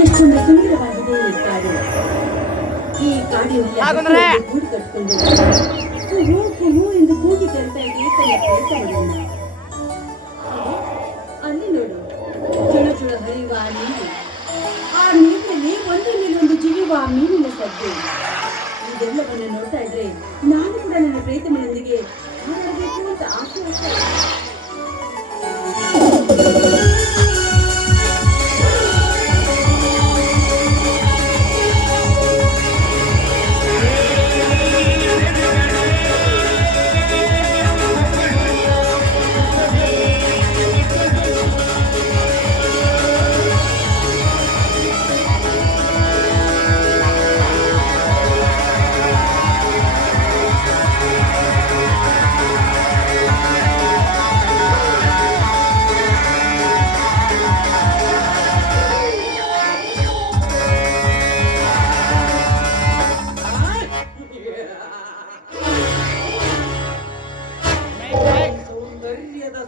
ಎಷ್ಟೊಂದು ಸುಂದರವಾಗಿದೆ ಈ ಕಾಡು. ಈ ಕಾಡಿನಲ್ಲಿ ಗೂಡು ಕಟ್ಟಿಕೊಂಡು ಕುಹೂ ಕುಹೂ ಎಂದು ಕೂಗಿ ಕರಿತಾ ಇದೆ ತನ್ನ ಕೆಲಸವನ್ನ. ಅಲ್ಲಿ ನೋಡು, ಚುಳ ಚುಳ ಹರಿಯುವ ಆ ನೀರು, ಆ ನೀರಿನಲ್ಲಿ ಒಂದ್ರ ಮೇಲೊಂದು ಜಿಗಿಯುವ ಆ ಮೀನಿನ ಸದ್ದು. ಇದೆಲ್ಲವನ್ನು ನೋಡ್ತಾ ಇದ್ರೆ ನಾನು ಕೂಡ ನನ್ನ ಪ್ರೀತಮನೊಂದಿಗೆ ಹಾಡಬೇಕು ಅಂತ ಆಸೆ ಆಗ್ತಾ ಇದೆ.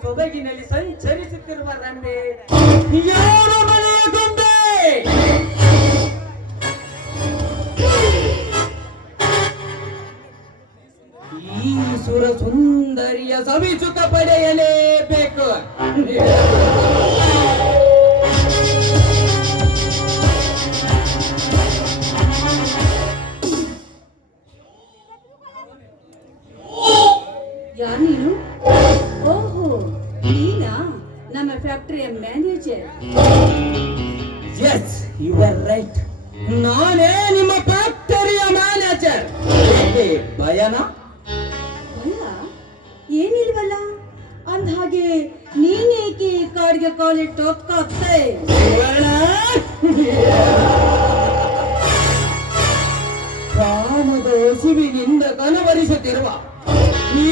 ಸೊಬಗಿನಲ್ಲಿ ಸಂಚರಿಸುತ್ತಿರುವ ರಂಬೆ ಯಾರ ಮನೆಯ ಗೊಂಬೆ? ಈ ಸುರ ಸುಂದರಿಯ ಸವಿಸುಖ ಪಡೆಯಲೇಬೇಕು. ಯಾರು ನೀನು? ಓಹೋ, ನೀನಾ ನಮ್ಮ ಫ್ಯಾಕ್ಟರಿಯ manager? Yes, you are right. ನಾನೇ ನಿಮ್ಮ ಫ್ಯಾಕ್ಟರಿಯ ಮ್ಯಾನೇಜರ್. ಭಯನಾ? ಭಯ ಏನಿಲ್ವಲ್ಲ. ಅಂದ ಹಾಗೆ ನೀನೇಕೆ ಕಾಡಿಗೆ ಕಾಲಿಟ್ಟು ಹೋಗ್ತಾಗ್ತೆ? ಕಾಮದ ಹಸಿವಿನಿಂದ ಕನವರಿಸುತ್ತಿರುವ ಈ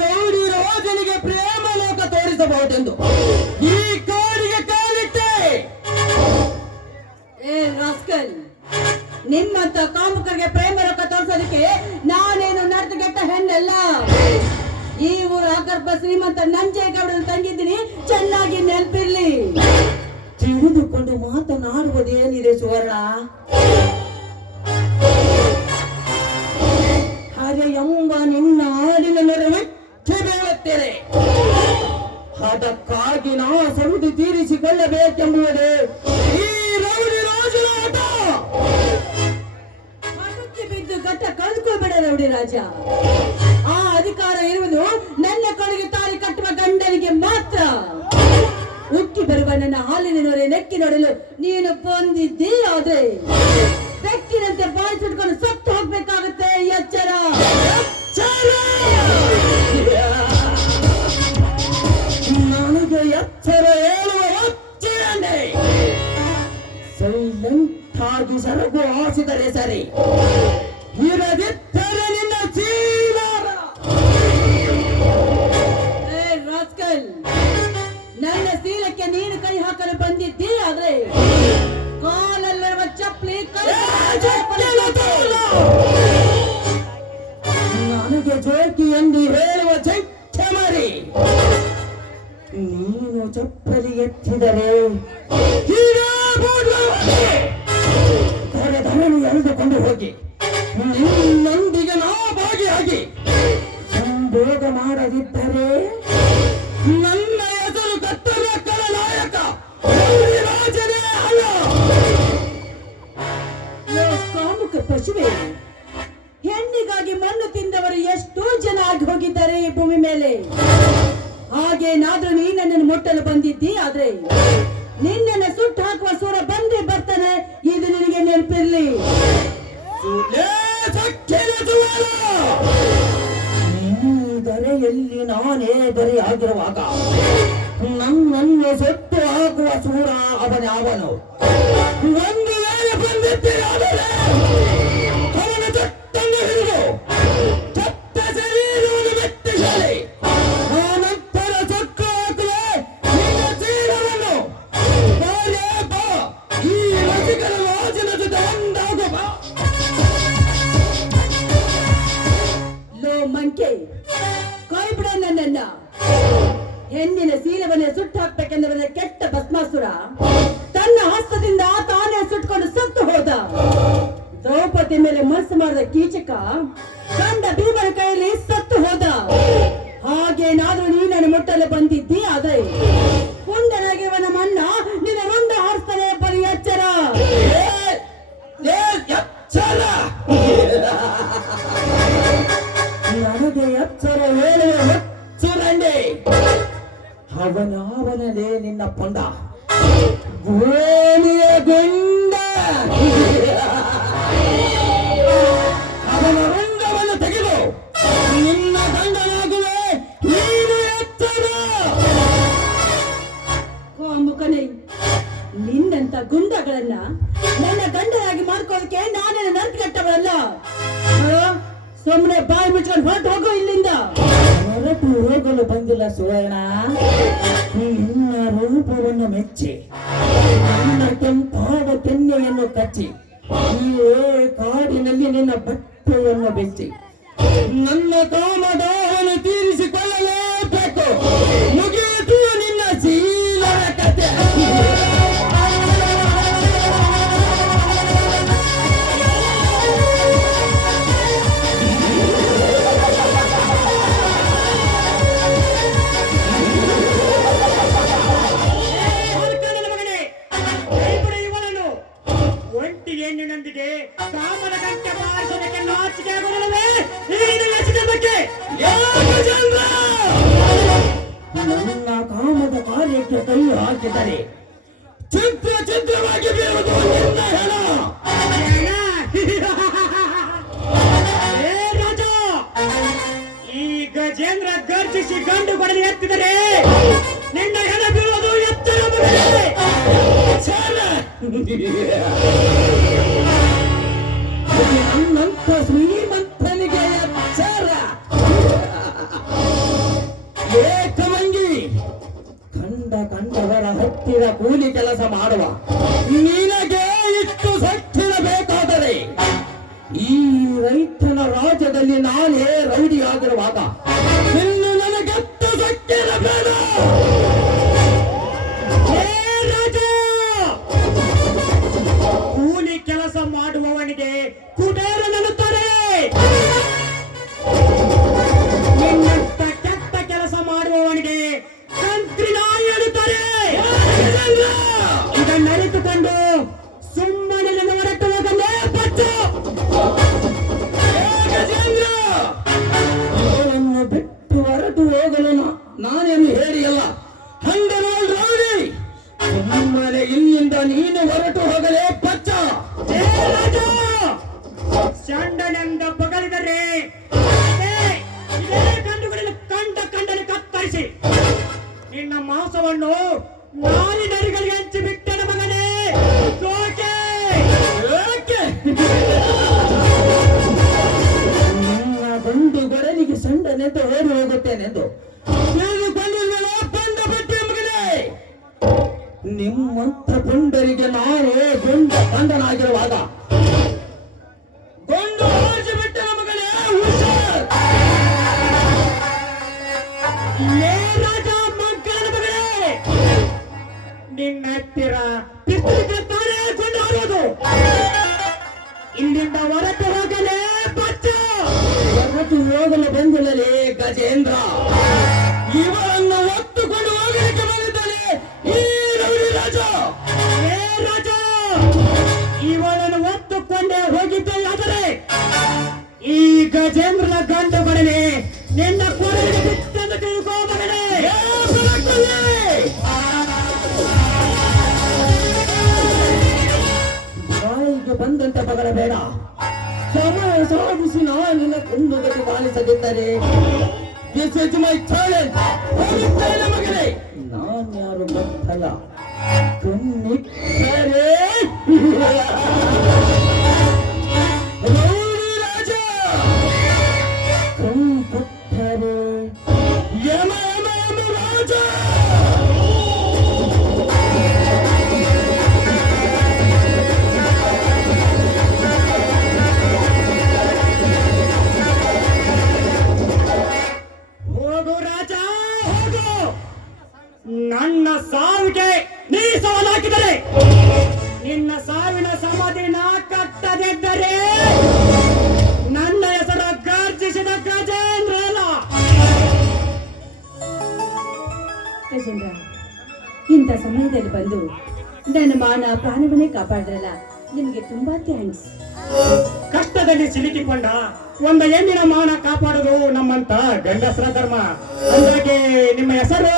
ರೌಡಿ ರೋಜನಿಗೆ ಪ್ರೇಮ ಲೋಕ ತೋರಿಸಬಹುದೆಂದು ಈ ಕಾಡಿಗೆ ಕಾಲಿಟ್ಟೆ. ಏ ರಾಸ್ಕಲ್, ನಿಮ್ಮಂತ ಕಾಮುಕರಿಗೆ ಪ್ರೇಮ ಲೋಕ ತೋರಿಸೋದಕ್ಕೆ ನಾನೇನು ನರ್ತಗೆಟ್ಟ ಹೆಣ್ಣಲ್ಲ. ಈ ಊರ ಆಗರ್ಭ ಶ್ರೀಮಂತ ನಂಜೇಗೌಡನ ತಂಗಿದ್ದೀನಿ, ಚೆನ್ನಾಗಿ ನೆನಪಿರ್ಲಿ. ತಿಳಿದುಕೊಂಡು ಮಾತನಾಡುವುದೇನಿದೆ ಸುವರ್ಣ? ಹರೆ ಎಂಬ ನಿನ್ನ ಹಾಡಿನ ನೆರವೇಚ್ಚೆ ಬೀಳುತ್ತೇನೆ. ಅದಕ್ಕಾಗಿ ನಾ ಸರುದಿ ತೀರಿಸಿಕೊಳ್ಳಬೇಕೆಂಬುದೇ ಈ ರೌಡಿ ರಾಜನ ಆಟ. ಅದಕ್ಕೆ ಬಿದ್ದು ಗಟ್ಟ ಕಳ್ಕೊಬೇಡ ರೌಡಿ ರಾಜ. ಆ ಅಧಿಕಾರ ಇರುವುದು ನನ್ನ ಕಡೆಗೆ ತಾಳಿ ಕಟ್ಟುವ ಗಂಡನಿಗೆ ಮಾತ್ರ. ಉಕ್ಕಿ ಬರುವ ನನ್ನ ಹಾಲಿನ ನೊರೆ ನೆಕ್ಕಿ ನೋಡಲು ನೀನು ಬಂದಿದ್ದೀ. ಆದ್ರೆ ಬೆಕ್ಕಿನಂತೆ ಬಾಯಿ ಸುಟ್ಕೊಂಡು ಸತ್ತು ಹೋಗ್ಬೇಕಾಗುತ್ತೆ. ಎಚ್ಚರ! ನನಗೆ ಎಚ್ಚರ ಹೇಳುವ ಒಚ್ಚೆಯನ್ನೇ ಸೈಲೆಂಟ್ ಆಗಿ ಸರಗು ಹಾಸಿದರೆ ಸರಿ, ಇರದಿದ್ದರೆ ನಿನ್ನ ಜೀವನ. ರಾಸ್ಕಲ್, ನನ್ನ ಶೀಲಕ್ಕೆ ನೀನು ಕೈ ಹಾಕಲು ಬಂದಿದ್ದೀ. ಆದ್ರೆ ಕಾಲಲ್ಲಿರುವ ಚಪ್ಪಲಿ ನನಗೆ ಜೋಕಿ ಎಂದು ಹೇಳುವ ಚಮರಿ. ನೀನು ಚಪ್ಪಲಿ ಎತ್ತಿದರೆ ಧರಣಿ ಎಳೆದುಕೊಂಡು ಹೋಗಿ ನಿನ್ನೊಂದಿಗೆ ನಾ ಭಾಗಿಯಾಗಿ ಸಂಭೋಗ ಮಾಡದಿದ್ದರೆ ನನ್ನ ಹೆಸರು ಕತ್ತಲ ನಾಯಕ ರಾಜನೇ ಅಲ್ಲ. ಕಾಮುಕ ಪಶುವೆ, ಹೆಣ್ಣಿಗಾಗಿ ಮಣ್ಣು ತಿಂದವರು ಎಷ್ಟೋ ಜನ ಆಗಿ ಹೋಗಿದ್ದಾರೆ ಈ ಭೂಮಿ ಮೇಲೆ. ಹಾಗೇನಾದ್ರೂ ನೀ ನನ್ನನ್ನು ಮುಟ್ಟಲು ಬಂದಿದ್ದಿ. ಆದ್ರೆ ನಿನ್ನನ್ನು ಸುಟ್ಟು ಹಾಕುವ ಸೂರ ಬಂದೇ ಬರ್ತಾನೆ, ಇದು ನಿನಗೆ ನೆನಪಿರ್ಲಿ. ದರೆಯಲ್ಲಿ ನಾನೇ ದರೆ ಆಗಿರುವಾಗ ನನ್ನನ್ನು ಸೊತ್ತು ಹಾಕುವ ಸೂರ ಅವನು. ಒಂದು ವೇಳೆ ಬಂದಿದ್ದೀರಾದರೆ ಅವನ ಚಟ್ಟನ್ನು ಹಿಡಿದು ಚಟ್ಟ ಶರೀರವನ್ನು ಮೆಟ್ಟಿಸಲಿ. ಆನಂತರ ಚಕ್ರ ಹಾಕುವೆ ನಿನ್ನ ಚೀಲವನ್ನು. ಬಾ, ಈ ರಸಿಕರ ರಾಜನ ಜೊತೆ ಒಂದಾಗುವ. ಲೋ ಮಂಕೆ, ಕೈ ಬಿಡ ನನ್ನನ್ನ. ಹೆಣ್ಣಿನ ಶೀಲವನ್ನೇ ಸುಟ್ಟು ಹಾಕ್ಬೇಕೆಂದ ಕೆಟ್ಟ ಭಸ್ಮಾಸುರ ತನ್ನ ಹಸ್ತದಿಂದ ತಾನೇ ಸುಟ್ಟು ದ್ರೌಪದಿ ಮೇಲೆ ಮನಸ್ಸು ಮಾಡಿದ ಕೀಚಕ ಗಂಡ ಭೀಮನ ಕೈಯಲ್ಲಿ ಸತ್ತು ಹೋದ. ಹಾಗೇನಾದ್ರೂ ನೀನನ್ನು ಮುಟ್ಟಲು ಬಂದಿದ್ದಿ ಆದ್ರೆ ಪುಂಡನಾಗಿವನ ಮಣ್ಣ ನಿನ್ನ ಮುಂದೆ ಹಾರಿಸ್ತಾನೆ. ಬರೀ ಎಚ್ಚರ. ನನಗೆ ಎಚ್ಚರ ಹೇಳುವ ಹುಚ್ಚುರಂಡಿ. ಅವನವನಲೇ ನಿನ್ನ ಪೊಂಡ ಗೋಲಿಯ ಗುಂಡ. ಅವನ ರಂಗವನ್ನು ತೆಗೆದು ನಿನ್ನ ಗಂಡನಾಗುವೆ. ನೀನು ಎಚ್ಚರ. ಮುಖನೇ, ನಿನ್ನಂತ ಗುಂಡಗಳನ್ನ ನನ್ನ ಗಂಡನಾಗಿ ಮಾಡ್ಕೊಳ್ಳೋಕೆ ನಾನೇನು ನರ್ಕಟ್ಟವಳಲ್ಲ. ಸುಮ್ಮನೆ ಬಾಯಿ ಮುಚ್ಕೊಂಡು ಹೊರಟು ಹೋಗೋ ಇಲ್ಲಿಂದ. ಹೊರಟು ಹೋಗಲು ಬಂದಿಲ್ಲ ಸುವರ್ಣ. ನಿನ್ನ ರೂಪವನ್ನು ಮೆಚ್ಚಿ ನಿನ್ನ ಕೆಂಪಾದ ಕೆನ್ನೆಯನ್ನು ಕಚ್ಚಿ ಈ ಕಾಡಿನಲ್ಲಿ ನಿನ್ನ ಬಟ್ಟೆಯನ್ನು ಬೆಚ್ಚಿ ನನ್ನ ಕಾಮದಾಹವನ್ನು ತೀರಿಸಿಕೊಳ್ಳಲೇಬೇಕು. ಮುಗಿಯಿತು ನಿನ್ನ ಶೀಲದ ಕತೆ. ಹೆಣ್ಣಿನೊಂದಿಗೆ ಕಾಮನ ಗಂಟೆ ಬಾರಿಸೋದಕ್ಕೆ ನಾಚಿಕೆ ಆಗೋದಿಲ್ಲವೇ? ಇದು ಲಸಿಕೆ ಬಗ್ಗೆ ನನ್ನ ಕಾಮದ ಕಾರ್ಯಕ್ಕೆ ಕೈ ಹಾಕಿದರೆ ಚಿತ್ರ ಚಿತ್ರವಾಗಿ ಬೀರುವುದು ನಿನ್ನ ಹೆಣ. ಏ ರಾಜ, ಈ ಗಜೇಂದ್ರ ಗರ್ಜಿಸಿ ಗಂಡು ಬಡಲಿ ಎತ್ತಿದರೆ ನಿನ್ನ ಹೆಣ ಬೀಳುವುದು ಎತ್ತರ ಮಗನೇ. ನನ್ನಂತ ಶ್ರೀಮಂತನಿಗೆ ಎಚ್ಚರ. ಏಕಮಂಗಿ ಕಂಡವರ ಹತ್ತಿರ ಕೂಲಿ ಕೆಲಸ ಮಾಡುವ ನಿನಗೆ ಇಷ್ಟು ಸಚ್ಚಿರಬೇಕಾದರೆ ಈ ರೈತನ ರಾಜ್ಯದಲ್ಲಿ ನಾನೇ ರೌಡಿ ಆಗಿರುವಾಗ ಇನ್ನು ನನಗೆತ್ತ ಸಕ್ಕಿರಬೇಡ. ಕೂಲಿ ಕೆಲಸ ಮಾಡುವವನಿಗೆ ಕುಬೇರನೆನ್ನುತ್ತಾರೆ. ನಿನ್ನಂತ ಕೆಟ್ಟ ಕೆಲಸ ಮಾಡುವವನಿಗೆ ಕಂತ್ರಿ ನಾಯಿ ಎನ್ನುತ್ತಾರೆ. ಇದನ್ನರಿತುಕೊಂಡು ಸುಮ್ಮನೆ ನನ್ನ ಹೊರಟು ಹೋಗಲೇ ಬಚ್ಚು. ಅವನನ್ನು ಬಿಟ್ಟು ಹೊರಟು ಹೋಗಲು ನಾನೇನು ಹೇಳಿಯಲ್ಲ. ಹಂಗನೋ ರೌಡಿ, ಸುಮ್ಮನೆ ಇಲ್ಲಿಂದ ನೀನು ಹೊರಟು ಹೋಗಲೇ ಬಚ್ಚ. ಚಂಡನೆಂದ ಬಗಲಿದರೆ ಇದೇ ಗಂಡುಗಳನ್ನು ಕಂಡನ್ನು ಕತ್ತರಿಸಿ ನಿನ್ನ ಮಾಂಸವನ್ನು ನಾಲಿನರಿಗಳಿಗೆ ಹಂಚಿ ಬಿಟ್ಟನ ಮಗನೇ. ನಿನ್ನ ಗಂಡು ಗಡಲಿಗೆ ಸಂಡನೆಂತ ಓಡಿ ಹೋಗುತ್ತೇನೆಂದು ಬಂಡ ಬಟ್ಟೆ ಮಗನೇ. ನಿಮ್ಮಂತ ಪುಂಡರಿಗೆ ನಾನೇ ಗಂಡನಾಗಿರುವಾಗ ಗಂಡು ಆರಿಸಿ ಬಿಟ್ಟ ಮಗನೇ. ಹುಷಾರ್. ರಾಜ ಮಕ್ಕಳ ಮಗನೇ, ನಿನ್ನ ಹತ್ತಿರ ಪಿಸ್ತೂಲಿಗೆ ತಾನೇ ಕೊಂಡು ಹಾರೋದು. ಇಲ್ಲಿಂದ ಹೊರಟು ಹೋಗಲೇ ಬಚ್ಚ. ಹೊರಟು ಹೋಗಲು ಬಂದಿಲ್ಲಲೇ ಗಜೇಂದ್ರ. ಇವರನ್ನು ಒತ್ತುಕೊಂಡು ಹೋಗಲಿಕ್ಕೆ ಬಂದಿದ್ದಾನೆ ಈ ರೌಡಿ ರಾಜ. ಏ ರಾಜ, ಇವಳನ್ನು ಒತ್ತುಕೊಂಡೇ ಹೋಗಿದ್ದೆಯಾದರೆ ಈ ಗಜೇಂದ್ರನ ಗಂಡು ಬರಲಿ ನಿನ್ನ ಕೊರಳಿಗೆ ಬಿಟ್ಟೆಂದು ತಿಳ್ಕೋ ಮಗನೇ. ಬಾಯಿಗೆ ಬಂದಂತೆ ಬಗಲಬೇಡ. ಸಮಯ ಸಾಧಿಸಿ ನಾನಿನ ಕೊಂಡು ಗತಿ ಪಾಲಿಸದಿದ್ದರೆ This is my challenge. ಹೋಗುತ್ತೇನೆ ಮಗನೇ. ನಾನ್ಯಾರು ಗೊತ್ತಲ್ಲ. ಕಣ್ಣಿಟ್ಟರೆ ರೌಡಿ ರಾಜ, ಕಣ್ಣಿಟ್ಟರೆ ಯಮ ಯಮ ಯಮ ರಾಜ. ಹೋಗು ರಾಜ, ಹೋಗು. ನನ್ನ ಸಾವಿಗೆ ನೀ ಸವಾಲು ಹಾಕಿದರೆ ನಿನ್ನ ಸಾವಿನ ಸಮಾಧಿ ನಾ ಜನರ ಇಂಥ ಸಮಯದಲ್ಲಿ ಬಂದು ನನ್ನ ಮಾನ ಪ್ರಾಣವನ್ನೇ ಕಾಪಾಡಿದ್ರಲ್ಲ, ನಿಮಗೆ ತುಂಬಾ ಥ್ಯಾಂಕ್ಸ್. ಕಷ್ಟದಲ್ಲಿ ಸಿಲುಕಿಕೊಂಡ ಒಂದು ಹೆಣ್ಣಿನ ಮಾನ ಕಾಪಾಡೋದು ನಮ್ಮಂತ ಗಂಡಸರ ಧರ್ಮ. ಹಾಗಾಗಿ ನಿಮ್ಮ ಹೆಸರು?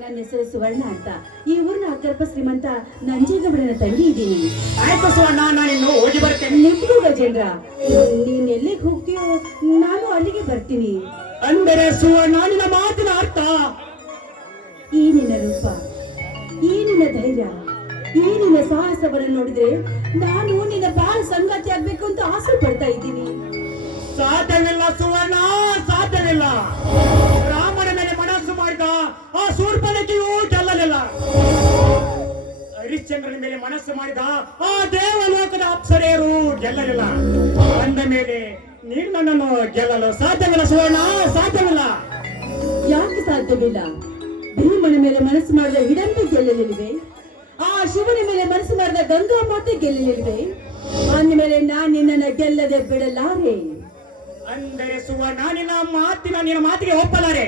ನನ್ನ ಹೆಸರು ಸುವರ್ಣ ಅಂತ. ಈ ಊರಿನ ಅಕ್ಕರ್ಪ ಶ್ರೀಮಂತ ನಂಜೇಗೌಡನ ತಂಗಿ ಇದ್ದೀನಿ. ಆಯ್ತು ಸುವರ್ಣ, ನಾನಿನ್ನು ಹೋಗಿ ಬರ್ತೇನೆ. ನಿಮ್ಗೂ ಗಜೇಂದ್ರ, ನೀನ್ ಎಲ್ಲಿಗೆ ಹೋಗ್ತೀಯೋ ನಾನು ಅಲ್ಲಿಗೆ ಬರ್ತೀನಿ. ಅಂದರೆ ಸುವರ್ಣ, ನಿನ್ನ ಮಾತಿನ ಅರ್ಥ? ಈ ನಿನ್ನ ರೂಪ, ಈ ನಿನ್ನ ಧೈರ್ಯ, ಈ ನಿನ್ನ ಸಾಹಸವನ್ನು ನೋಡಿದ್ರೆ ನಾನು ನಿನ್ನ ಬಾಳ ಸಂಗಾತಿ ಆಗ್ಬೇಕು ಅಂತ ಆಸೆ ಪಡ್ತಾ ಇದ್ದೀನಿ. ಸಾಧ್ಯವಿಲ್ಲ ಸುವರ್ಣ, ಸಾಧ್ಯವಿಲ್ಲ. ರಾಮನ ಮೇಲೆ ಮನಸ್ಸು ಮಾಡಿದ ಆ ಶೂರ್ಪನಖಿಯೂ ಗೆಲ್ಲಲಿಲ್ಲ. ಹರಿಶ್ಚಂದ್ರನ ಮೇಲೆ ಮನಸ್ಸು ಮಾಡಿದ ಆ ದೇವಲೋಕದ ಅಪ್ಸರೆಯರು ಗೆಲ್ಲಲಿಲ್ಲ. ಅಂದ ಮೇಲೆ ನೀನು ನನ್ನನ್ನು ಗೆಲ್ಲಲು ಸಾಧ್ಯವಿಲ್ಲ ಸುವರ್ಣ, ಸಾಧ್ಯವಿಲ್ಲ. ಯಾಕೆ ಸಾಧ್ಯವಿಲ್ಲ? ಭೀಮನ ಮೇಲೆ ಮನಸ್ಸು ಮಾಡಿದ ಹಿಡಂಬಿ ಗೆಲ್ಲಲಿಲ್ವೇ? ಆ ಶಿವನ ಮೇಲೆ ಮನಸ್ಸು ಮಾಡಿದ ಗಂಗಾ ಮಾತೆ ಗೆಲ್ಲಲಿಲ್ವೇ? ಅಂದಮೇಲೆ ನಾನು ನಿನ್ನನ್ನು ಗೆಲ್ಲದೆ ಬಿಡಲಾರೆ. ಅಂದರೆ ಸುವರ್ಣ, ನಿನ್ನ ಮಾತಿಗೆ ಒಪ್ಪಲಾರೆ.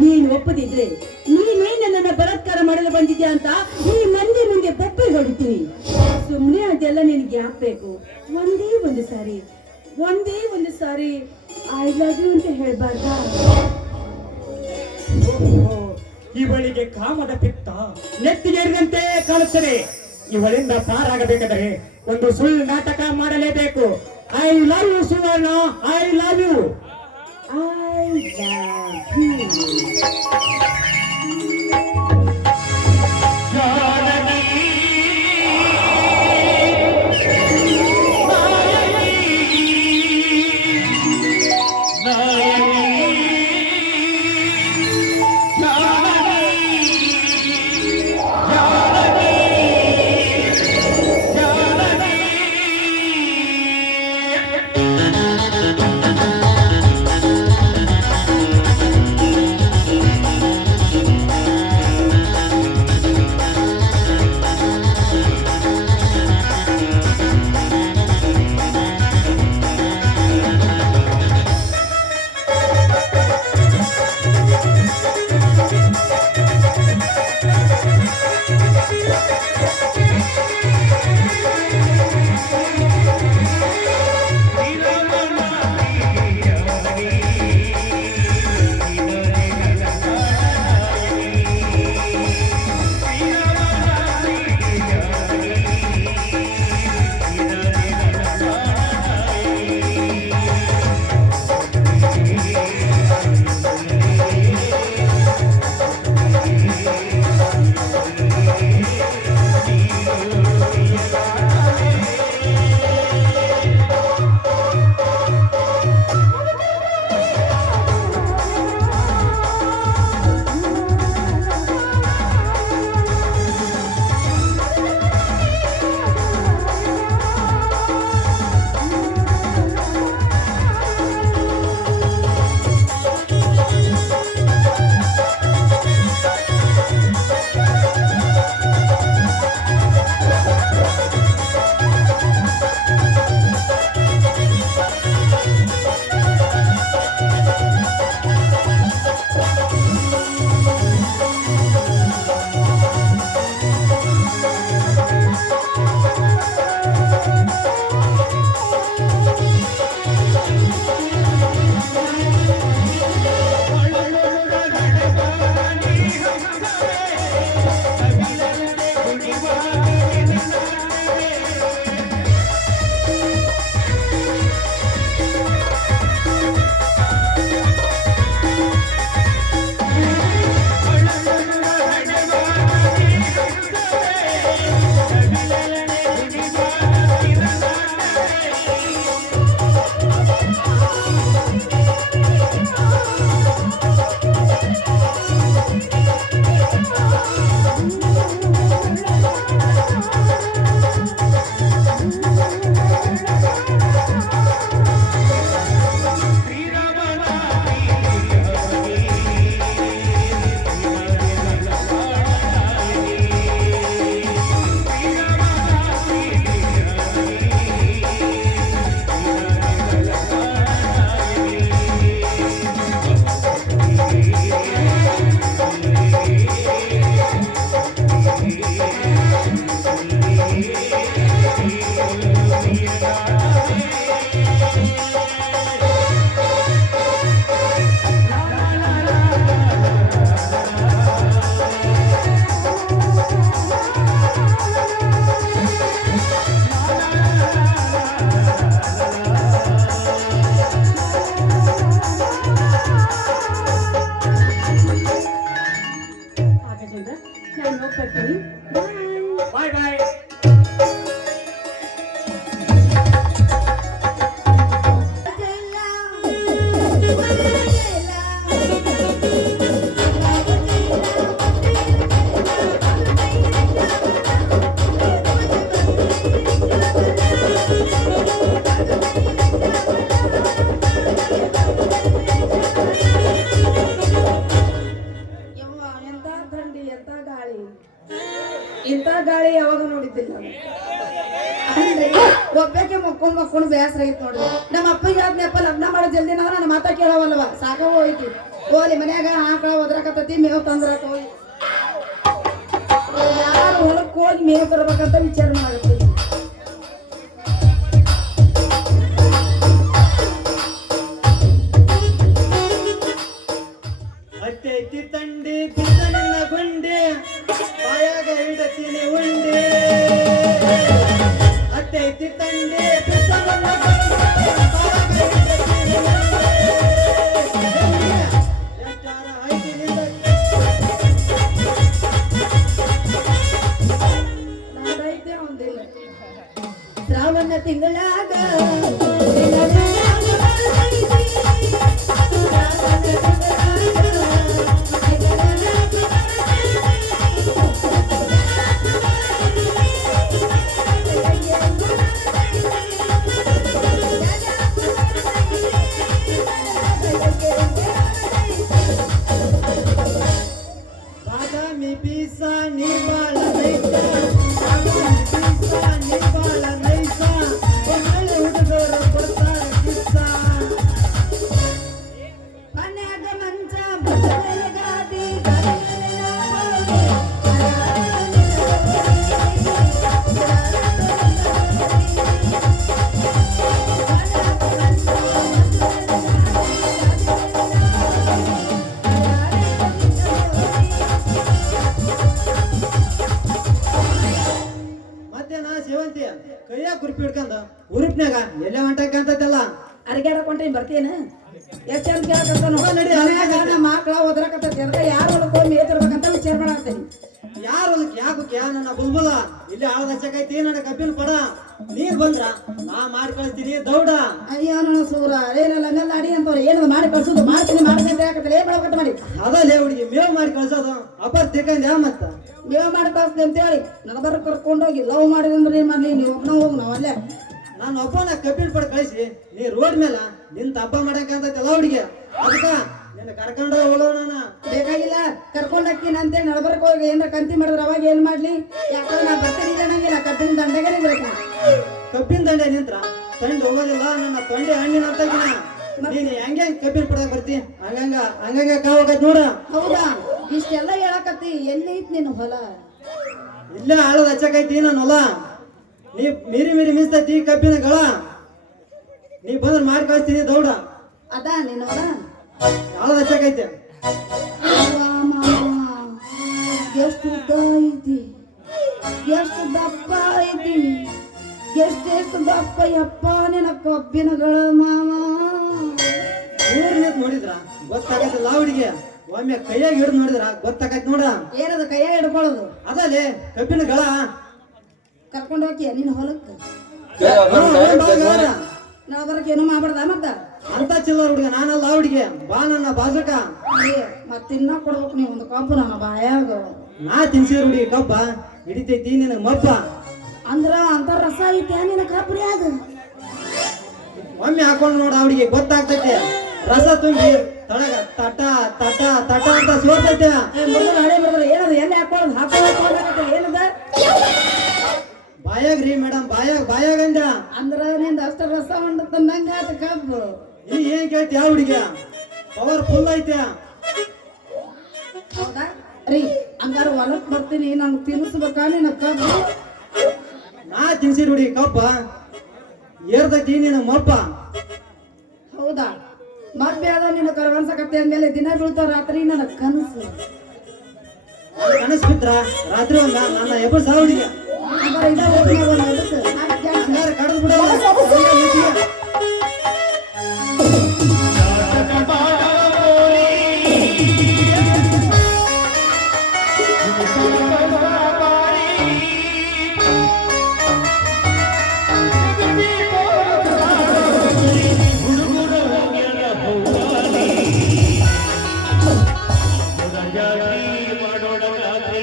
ನೀನು ಒಪ್ಪದಿದ್ರೆ ನೀನೇ ನನ್ನನ್ನು ಬಲಾತ್ಕಾರ ಮಾಡಲು ಬಂದಿದ್ಯಾ ಅಂತ ಈ ಮಂದಿ ಮುಂದೆ ಬೊಪ್ಪೆ ಹೊಡಿತೀನಿ. ಸುಮ್ಮನೆ ಅದೆಲ್ಲ ನಿನಗೆ ಹಾಕ್ಬೇಕು. ಒಂದೇ ಒಂದು ಸಾರಿ ಐ ಲವ್ ಯು ಅಂತ ಹೇಳ್ಬಾರ್ದಾ? ಇವಳಿಗೆ ಕಾಮದ ಪಿತ್ತ ನೆತ್ತಿಗೇರಿದಂತೆ ಕಾಣುತ್ತದೆ. ಇವಳಿಂದ ಪಾರಾಗಬೇಕಾದರೆ ಒಂದು ಸುಳ್ಳು ನಾಟಕ ಮಾಡಲೇಬೇಕು. I love you Suvarna, I love you. I love you. ಗೊತ್ತಿಲ್ಲ ಅಂದ್ರೆ ಒಬ್ಬಕ್ಕೆ ಮಕ್ಕೊಂಡು ಬೇಸರ ಐತ್ ನೋಡ್ರಿ ನಮ್ಮ ಅಪ್ಪಗೆ ಆದ್ನಪ್ಪ ಲಗ್ನ ಮಾಡೋ ಜಲ್ದಿ ನಾವ್ ನನ್ನ ಮಾತಾ ಕೇಳವಲ್ವ ಸಾಕ ಹೋಯ್ತಿ ಹೋಲಿ ಮನ್ಯಾಗ ಆಕಳ ಒದ್ರಾಕತ್ತೈತಿ ಮೇವ್ ತಂದ್ರಾಕ ಹೋಗಿ ಯಾರು ಹೊಲಕ್ಕೆ ಹೋಗಿ ಮೇವ್ ತರ್ಬೇಕಂತ ವಿಚಾರ ಮಾಡುತ್ತೀವಿ ಅಟ್ಟೈತಿ ತಂಡಿ ಬಿದ್ದನಿನ್ನ ಗುಂಡಿ ಬಾಯಾಗ ಹಿಡತೀನಿ ಉಂಡಿ ಅಟ್ಟೈತಿ ತಂಡಿ ಬಿದ್ದನಿನ್ನ ಗುಂಡಿ ಬಾಯಾಗ ಹಿಡತೀನಿ ಉಂಡಿ ಎಷ್ಟಾರ ಐತಿ ನಾಡೈತೆ ಒಂದಿಲ್ಲ ಶ್ರಾವಣ ತಿಂಗಳಾಗ ಬಾದಾಮಿ ಬೀಸ ನೀ ಬಾಳ ನೈಸ ಬಾದಾಮಿ ಬೀಸ ನೀ ಬಾಳ ನೈಸ ಒಳ್ಳೆ ಹುಡುಗರು ಕೊಡ್ತಾರ ಕಿಸ್ಸ ಮನ್ಯಾಗ ಮಂಚ ಬಸವನ ಗಾದಿ ಮತ್ತೆ ನಾ ಸೇವಂತಿ ಕೈಯಾಗ ಕುರುಪಿ ಹಿಡ್ಕಂದ ಉರುಪ್ನ್ಯಾಗ ಎಲ್ಲೇ ಹೊಂಟಕ್ಕಂತಲ್ಲ ಅರಿಗಾಡಕೊಂಡ್ರಿ ಬರ್ತೇನ ಎಷ್ಟ್ ಚಂದ ಕೇಳಕತ್ತಾನ ಹಾ, ನಡಿ, ಮನ್ಯಾಗ ನಮ್ಮ ಮಕ್ಳ ಓದ್ರಾಕತ್ತೈತಿ ಅದಕ್ಕ ಯಾರು ಹೊಲಕ್ಕೆ ಹೋಗಿ ಮೇಯ್ತಿರ್ಬೇಕಂತ ವಿಚಾರ ಮಾಡಾಕ್ತೇನಿ ಯಾರು ಅದಕ್ಕೆ ಯಾಕೆ ನನ್ನ ಬುಲ್ಬುಲ ಇಲ್ಲಿ ಆಳದ ಹಚ್ಚಕೈತಿ ನನ್ನ ಕಬ್ಬಿನ ಪಡ ನೀರ್ ಬಂದ್ರ ನಾ ಮಾಡಿ ಕಳಿಸ್ತೀನಿ ದೌಡ ಅಯ್ಯೋ ನನ್ನ ಸೂರ ಏನಲ್ಲ ಹಂಗಲ್ಲ ಅಡಿ ಅಂತವ್ರ ಏನು ಮಾಡಿ ಕಳ್ಸೋದು ಮಾಡ್ತೀನಿ ಅಂತ ಯಾಕತ್ತಲ್ಲ ಏನ್ ಮಾಡ್ಬೇಕಂತ ಮಾಡಿ ಅದಲ್ಲೇ ಹುಡುಗಿ ಮೇವ್ ಮಾಡಿ ಕಳ್ಸೋದು ಅಪ್ಪರ್ ತಿಕ್ಕಂದ ಮತ್ತ ನೀವೇ ಮಾಡಿ ಕಳ್ಸ್ತೀನಿ ಅಂತೇಳಿ ನನ್ನ ಬರ ಕರ್ಕೊಂಡೋಗಿ ಲವ್ ಮಾಡಿದ್ರೆ ಏನ್ ಮಾಡ್ಲಿ ನೀವು ಒಬ್ಬನ ಹೋಗಿ ನಾವಲ್ಲೇ ನಾನು ಒಬ್ಬನ ಕಬ್ಬಿನ ಪಡ ಕಳಿಸಿ ನೀ ರೋಡ್ ಮೇಲೆ ನಿಂತ ಹಬ್ಬ ಮಾಡಕಂತಲ್ಲ ಹುಡುಗಿ ಅದಕ್ಕ ನಿನ್ನ ಕರ್ಕೊಂಡು ಹೋಗೋಣ ಬೇಕಾಗಿಲ್ಲ ಕರ್ಕೊಂಡ್ ಹಾಕಿನ ಅಂತೇಳಿ ನಡಬರ್ಕ್ ಹೋಗಿ ಏನಾರ ಕಂತಿ ಮಾಡಿದ್ರೆ ಅವಾಗ ಏನ್ ಮಾಡ್ಲಿ ಯಾಕಂದ್ರೆ ನಾ ಬರ್ತೀನಿ ಅನ್ನಂಗಿಲ್ಲ ಕಬ್ಬಿನ ದಂಡಗೆ ನಿಂದ್ರಕ ಕಬ್ಬಿನ ದಂಡೆ ನಿಂತ್ರ ತಂಡ ಹೋಗೋದಿಲ್ಲ ನನ್ನ ತೊಂಡೆ ಹಣ್ಣಿನ ಅಂತ ನೀನ್ ಹೆಂಗೆ ಕಬ್ಬಿನ ಪಡಕ್ ಬರ್ತಿ ಹಂಗಂಗ ಕಾವಾಗತ್ ನೋಡ ಹೌದಾ ಇಷ್ಟೆಲ್ಲ ಹೇಳಕತ್ತಿ ಎಲ್ಲಿ ಐತ್ ನಿನ್ನ ಹೊಲ ಇಲ್ಲೇ ಆಳದ ಹಚ್ಚಕೈತಿ ನನ್ನ ಹೊಲ ನೀ ಮೀರಿ ಮಿಸ್ತೈತಿ ಕಬ್ಬಿನ ಗಳ ನೀ ಬಂದ್ರ ಮಾಡಿ ಕಳಿಸ್ತೀನಿ ದೌಡ ಅದ ನಿನ್ನ ಹೊಲ ಆಳದ ಹಚ್ಚಕೈತಿ ಎಷ್ಟು ಉದ್ದ ಐತಿ ಎಷ್ಟು ದಪ್ಪ ಐತಿ ಎಷ್ಟೆಷ್ಟು ದಪ್ಪ ಯಪ್ಪ ನಿನ್ನ ಕಬ್ಬಿನಗಳ ಮಾವ ಊರ್ ನಿಂತ ನೋಡಿದ್ರ ಗೊತ್ತಾಗೈತಿಲ್ಲ ಹುಡುಗಿ ಒಮ್ಮೆ ಕೈಯಾಗ ಹಿಡಿದು ನೋಡಿದ್ರ ಗೊತ್ತಾಗೈತಿ ನೋಡ ಏನದು ಕೈಯಾಗ ಹಿಡ್ಕೊಳ್ಳೋದು ಅದಲ್ಲೇ ಕಬ್ಬಿನ ಗಳ ಕರ್ಕೊಂಡು ಹೋಗಿ ನಿನ್ನ ಹೊಲಕ್ಕೆ ಬಾಗಾರ. ನಡಬರ್ಕ್ ಏನು ಮಾಡ್ಬಾರ್ದ ಮತ್ತ ಅಂತ ಚಿಲ್ಲರ್ ಹುಡುಗ ನಾನಲ್ಲ ಹುಡುಗಿ ಬಾ ನನ್ನ ಬಾಜಕ ಮತ್ತಿನ್ನ ಕೊಡ್ಬೇಕು ನೀವು ಒಂದು ಕಬ್ಬು ನನ್ನ ಬಾಯಾಗ ನಾ ತಿನ್ಸಿದ್ರ ಹುಡುಗಿ ಕಬ್ಬ ಹಿಡಿತೈತಿ ನಿನಗ ಮಬ್ಬ ಅಂದ್ರ ಅಂತ ರಸ ಐತೆ ನಿನ್ನ ಕಬ್ರಿಯಾಗ ಒಮ್ಮೆ ಹಾಕೊಂಡು ನೋಡ ಹುಡುಗಿ ಗೊತ್ತಾಗ್ತೈತಿ ರಸ ತುಂಬಿ ತಳಗ ತಟ ತಟ ತಟ ಅಂತ ಸೋರ್ತೈತೆ ಹಳೆ ಬರ್ತಾರೆ ಏನದು ಎಲ್ಲಿ ಹಾಕೊಳ್ಳೋದು ಹಾಕೊಳ್ಳೋದು ಏನದ ಬಾಯಾಗ ರೀ ಮೇಡಮ್ ಬಾಯಾಗ ಅಂದ ಅಂದ್ರ ನಿಂದ ಅಷ್ಟ ರಸ ಉಂಡು ತಂದಂಗ ಆತ ಕಬ್ಬು ನೀ ಏನ್ ಕೇಳ್ತಿ ಯಾವ ಹುಡುಗಿ ಪವರ್ ಫುಲ್ ಐತೆ ಹೌದಾ ರೀ ಹಂಗಾರ ಹೊಲಕ್ ಬರ್ತೀನಿ ನನ್ಗೆ ತಿನ್ನಿಸ್ಬೇಕಾ ನಿನ್ನ ಕಬ್ಬು ನಾ ತಿನ್ಸಿರ್ ಹುಡುಗಿ ಕಬ್ಬ ಏರ್ತೈತಿ ನಿನ್ನ ಮಬ್ಬ ಹೌದಾ ಮಬ್ಬೆ ಅದ ನಿನ್ನ ಕರವನ್ಸಕತ್ತೆ ಅಂದ್ಮೇಲೆ ದಿನ ಬೀಳ್ತಾವ ರಾತ್ರಿ ನನ್ನ ಕನಸು ಕನಸು ಬಿದ್ರ ರಾತ್ರಿ ಒಂದ ನನ್ನ ಎಬ್ಬಸ ಹುಡುಗಿ ಹಂಗಾರ ಇದ ಹೋಗಿ ಒಂದು ಎದಕ್ಕೆ? ನಾಲ್ಕು ಗ್ಯಾಸ್ ಹಂಗಾರ ಕಡ್ದು ಬಿಡ ಮಾಡೋಣ ರಾತ್ರಿ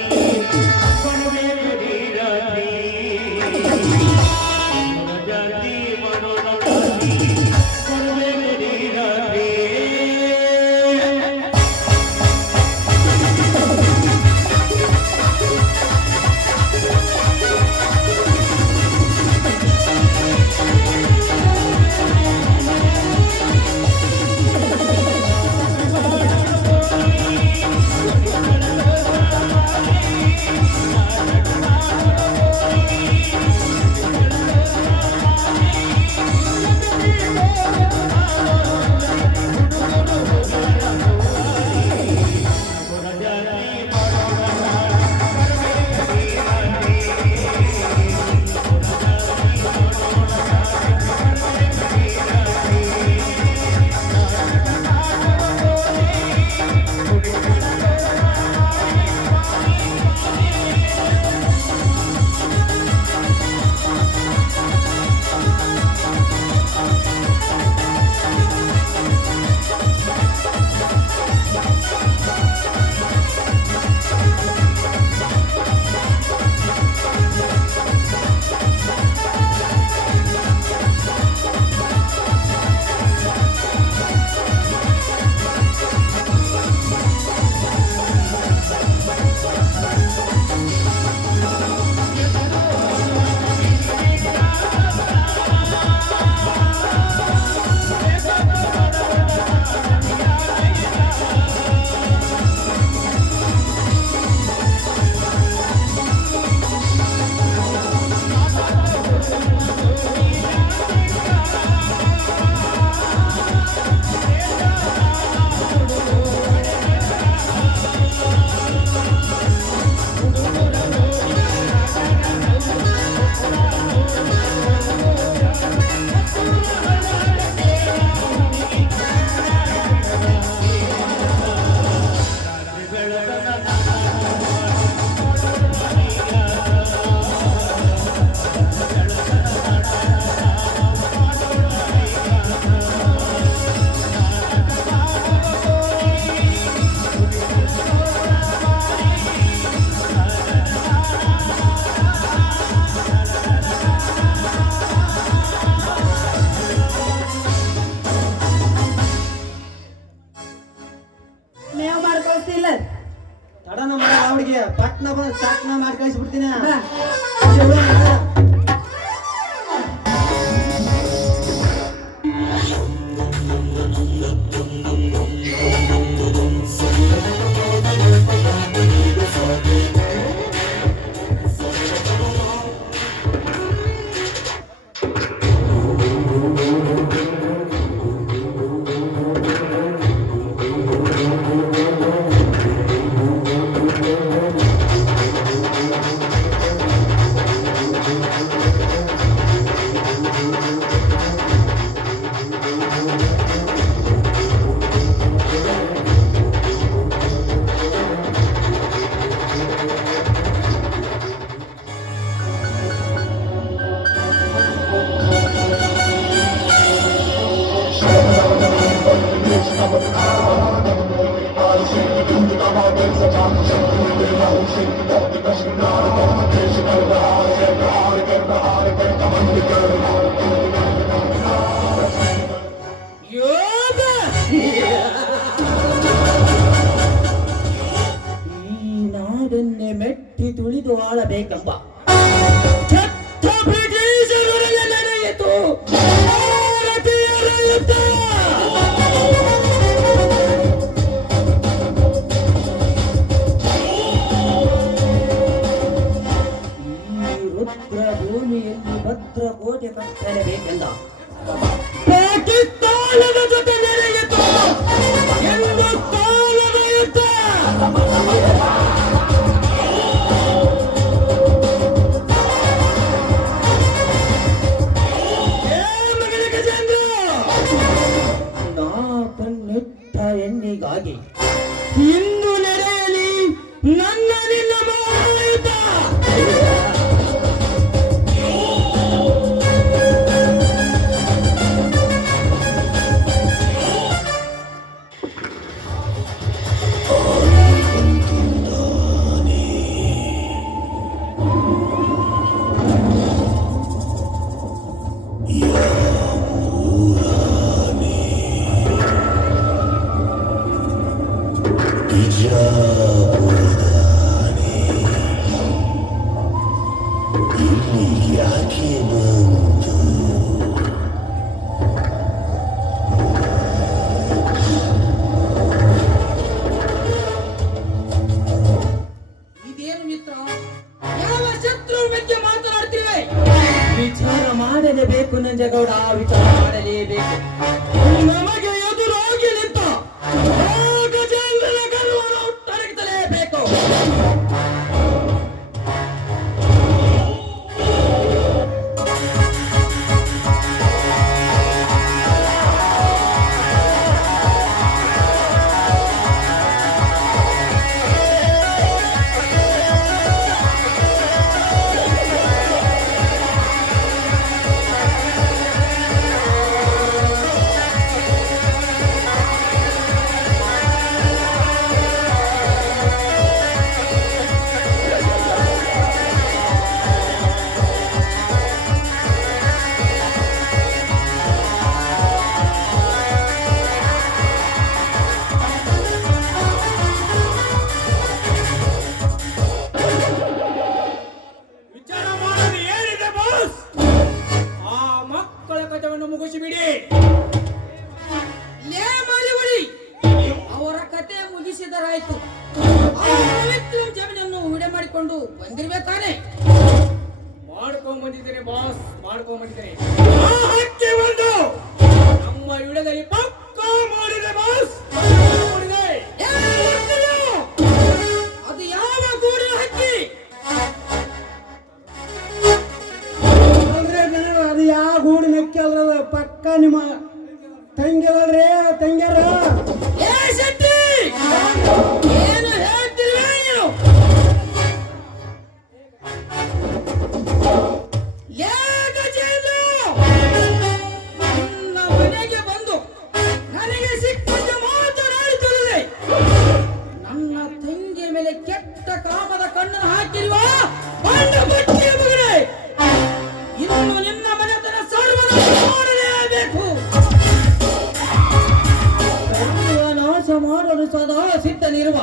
ಮಾಡಿ ಕಳಿಸ್ಬಿಡ್ತೀನಿ. ಬಾ. ಯೋಗ ಈ ನಾಡನ್ನೇ ಮೆಟ್ಟಿ ತುಳಿದು ಆಳಬೇಕೆಂಬ ಕೆಟ್ಟ ಬ್ರಿಟಿಷರೊಡನೆ ನಡೆಯಿತು ಭಾರತೀಯರ ಯುದ್ಧ. ಈ ರುದ್ರ ಭೂಮಿಯಲ್ಲಿ ಭದ್ರ ಕೋಟೆ ಕಟ್ಟಲೇಬೇಕೆಂದ ಪಾಕಿಸ್ತಾನದ ಜೊತೆ ನಡೆಯಿತು ಹಿಂದೂಸ್ತಾನದ ಯುದ್ಧ. ಮಗನ ಗಜೇಂದ್ರ, ನಾ ತನ್ನಿಟ್ಟ ಎಣ್ಣಿಗಾಗಿ ಇಂದು ನಡೆಯಲಿ ನನ್ನ ನಿನ್ನ ಮಹಾಯುದ್ಧ. ಇದೇನು ಮಿತ್ರ, ಯಾವ ಶತ್ರು ಬಗ್ಗೆ ಮಾತನಾಡ್ತಿವೆ? ವಿಚಾರ ಮಾಡಲೇಬೇಕು ನಂಜಗೌಡ, ವಿಚಾರ ಮಾಡಲೇಬೇಕು. ನಮಗೆ ಎದುರಾಗಿ ನಿಂತ ಆ ಗಜೇಂದ್ರನ ಗರ್ವವನ್ನು ತಡೆಗಟ್ಟಲೇಬೇಕು. ವಿಚಾರ ಮಾಡೋದು ಏನಿದೆ ಬಾಸ್? ಆ ಮಕ್ಕಳ ಕಥೆಯನ್ನು ಮುಗಿಸಿಬಿಡಿ. ಲೇ ಮಾಲಿವಳಿ, ಅವರ ಕತೆ ಮುಗಿಸಿದರಾಯ್ತು. ಅವರ ಪವಿತ್ರ ಜಮೀನನ್ನು ವಿಡೆ ಮಾಡಿಕೊಂಡು ಬಂದಿರ್ಬೇಕಾನೆ. ಮಾಡ್ಕೊಂಡ್ಬಂದಿದ್ದೇನೆ ಬಾಸ್, ಮಾಡ್ಕೊಂಡ್ಬಂದಿದ್ದೇನೆ. ಆ ಹಕ್ಕಿ ಒಂದು ನಮ್ಮ ವಿಡದಲ್ಲಿ ಪಕ್ಕ ಮಾಡಿದೆ ಬಾಸ್. ಮಾಡಿದೆ. ಏ ಮೂರ್ಖರು! ಅದು ಯಾವ ಗೂಡಿನ ಹಕ್ಕಿ? ಅಂದ್ರೆ ನನಗೆ ಅದು ಯಾವ ಗೂಡು ನಕ್ಕಲ್ರದ ಪಕ್ಕ ನಿಮ್ಮ ತಂಗಿಯಲ್ರಿ ತಂಗ್ಯಾರ. ಏ ಶೆಟ್ಟಿ, ಏನು ಹೇಳ್ತಿರುವೆ ನೀನು? ಲೇ ಗಜೇಂದ್ರ, ನನ್ನ ಮನೆಗೆ ಬಂದು ನನಗೆ ಸಿಕ್ಕಂತೆ ಮಾತನಾಡುತ್ತಿರುವೆ. ನನ್ನ ತಂಗಿಯ ಮೇಲೆ ಕೆಟ್ಟ ಕಾಮದ ಕಣ್ಣನ್ನು ಹಾಕಿರುವ ಬಂಡ ಬಟ್ಟಿಯ ಮಗನೇ, ಇನ್ನು ನಿನ್ನ ಮನೆತನ ಸರ್ವನಾಶ ಮಾಡಲೇಬೇಕು. ನಾಶ ಮಾಡಲು ಸದಾ ಸಿದ್ಧನಿರುವ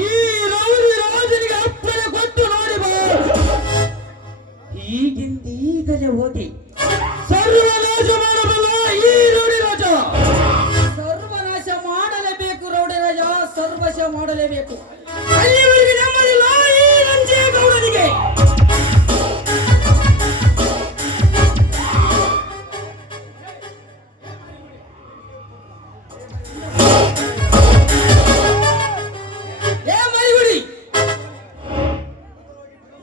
ಈ ರೌಡಿ ರಾಜನಿಗೆ ಅಪ್ಪಣೆ ಕೊಟ್ಟು ನೋಡಿ ಈಗಲೇ ಹೋಗಿ ಸರ್ವನಾಶ ಮಾಡಬಲ್ಲ ಈ ರೌಡಿ ರಾಜ. ಸರ್ವನಾಶ ಮಾಡಲೇಬೇಕು ರೌಡಿ ರಾಜ, ಸರ್ವನಾಶ ಮಾಡಲೇಬೇಕು. ಅಲ್ಲಿವರೆಗೆ ನಮ್ಮಲ್ಲಿಲ್ಲ ಈ ರಂಜೇಗೌಡನಿಗೆ. ಏ ಮರಿಗುಡಿ,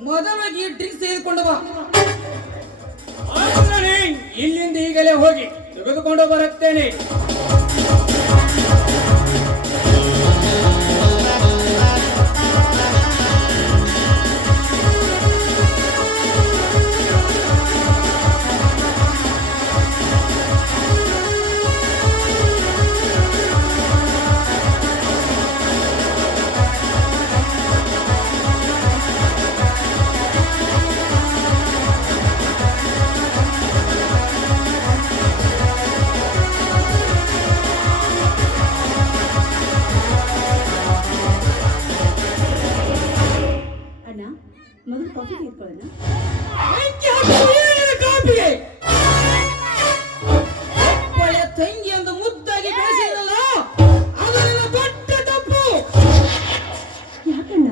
ಮೊದಲಾಗಿ ಈ ಡ್ರಿಂಕ್ಸ್ ತೆಗೆದುಕೊಂಡು ಬಾ. ಆಯ್ತುರಿ, ಇಲ್ಲಿಂದ ಈಗಲೇ ಹೋಗಿ ತೆಗೆದುಕೊಂಡು ಬರುತ್ತೇನೆ. ಅಣ್ಣ ಮೊದಲು ಕಾಫಿ ತೆಗೆದುಕೊಳ್ಳೋಣ. ಕಾಪಿಗೆ ಒಳ್ಳೆಯ ತಂಗಿ ಎಂದು ಮುದ್ದಾಗಿ ಬೆಳೆಸಿದಲ್ಲ, ಅದು ನನ್ನ ದೊಡ್ಡ ತಪ್ಪು. ಯಾಕಣ್ಣ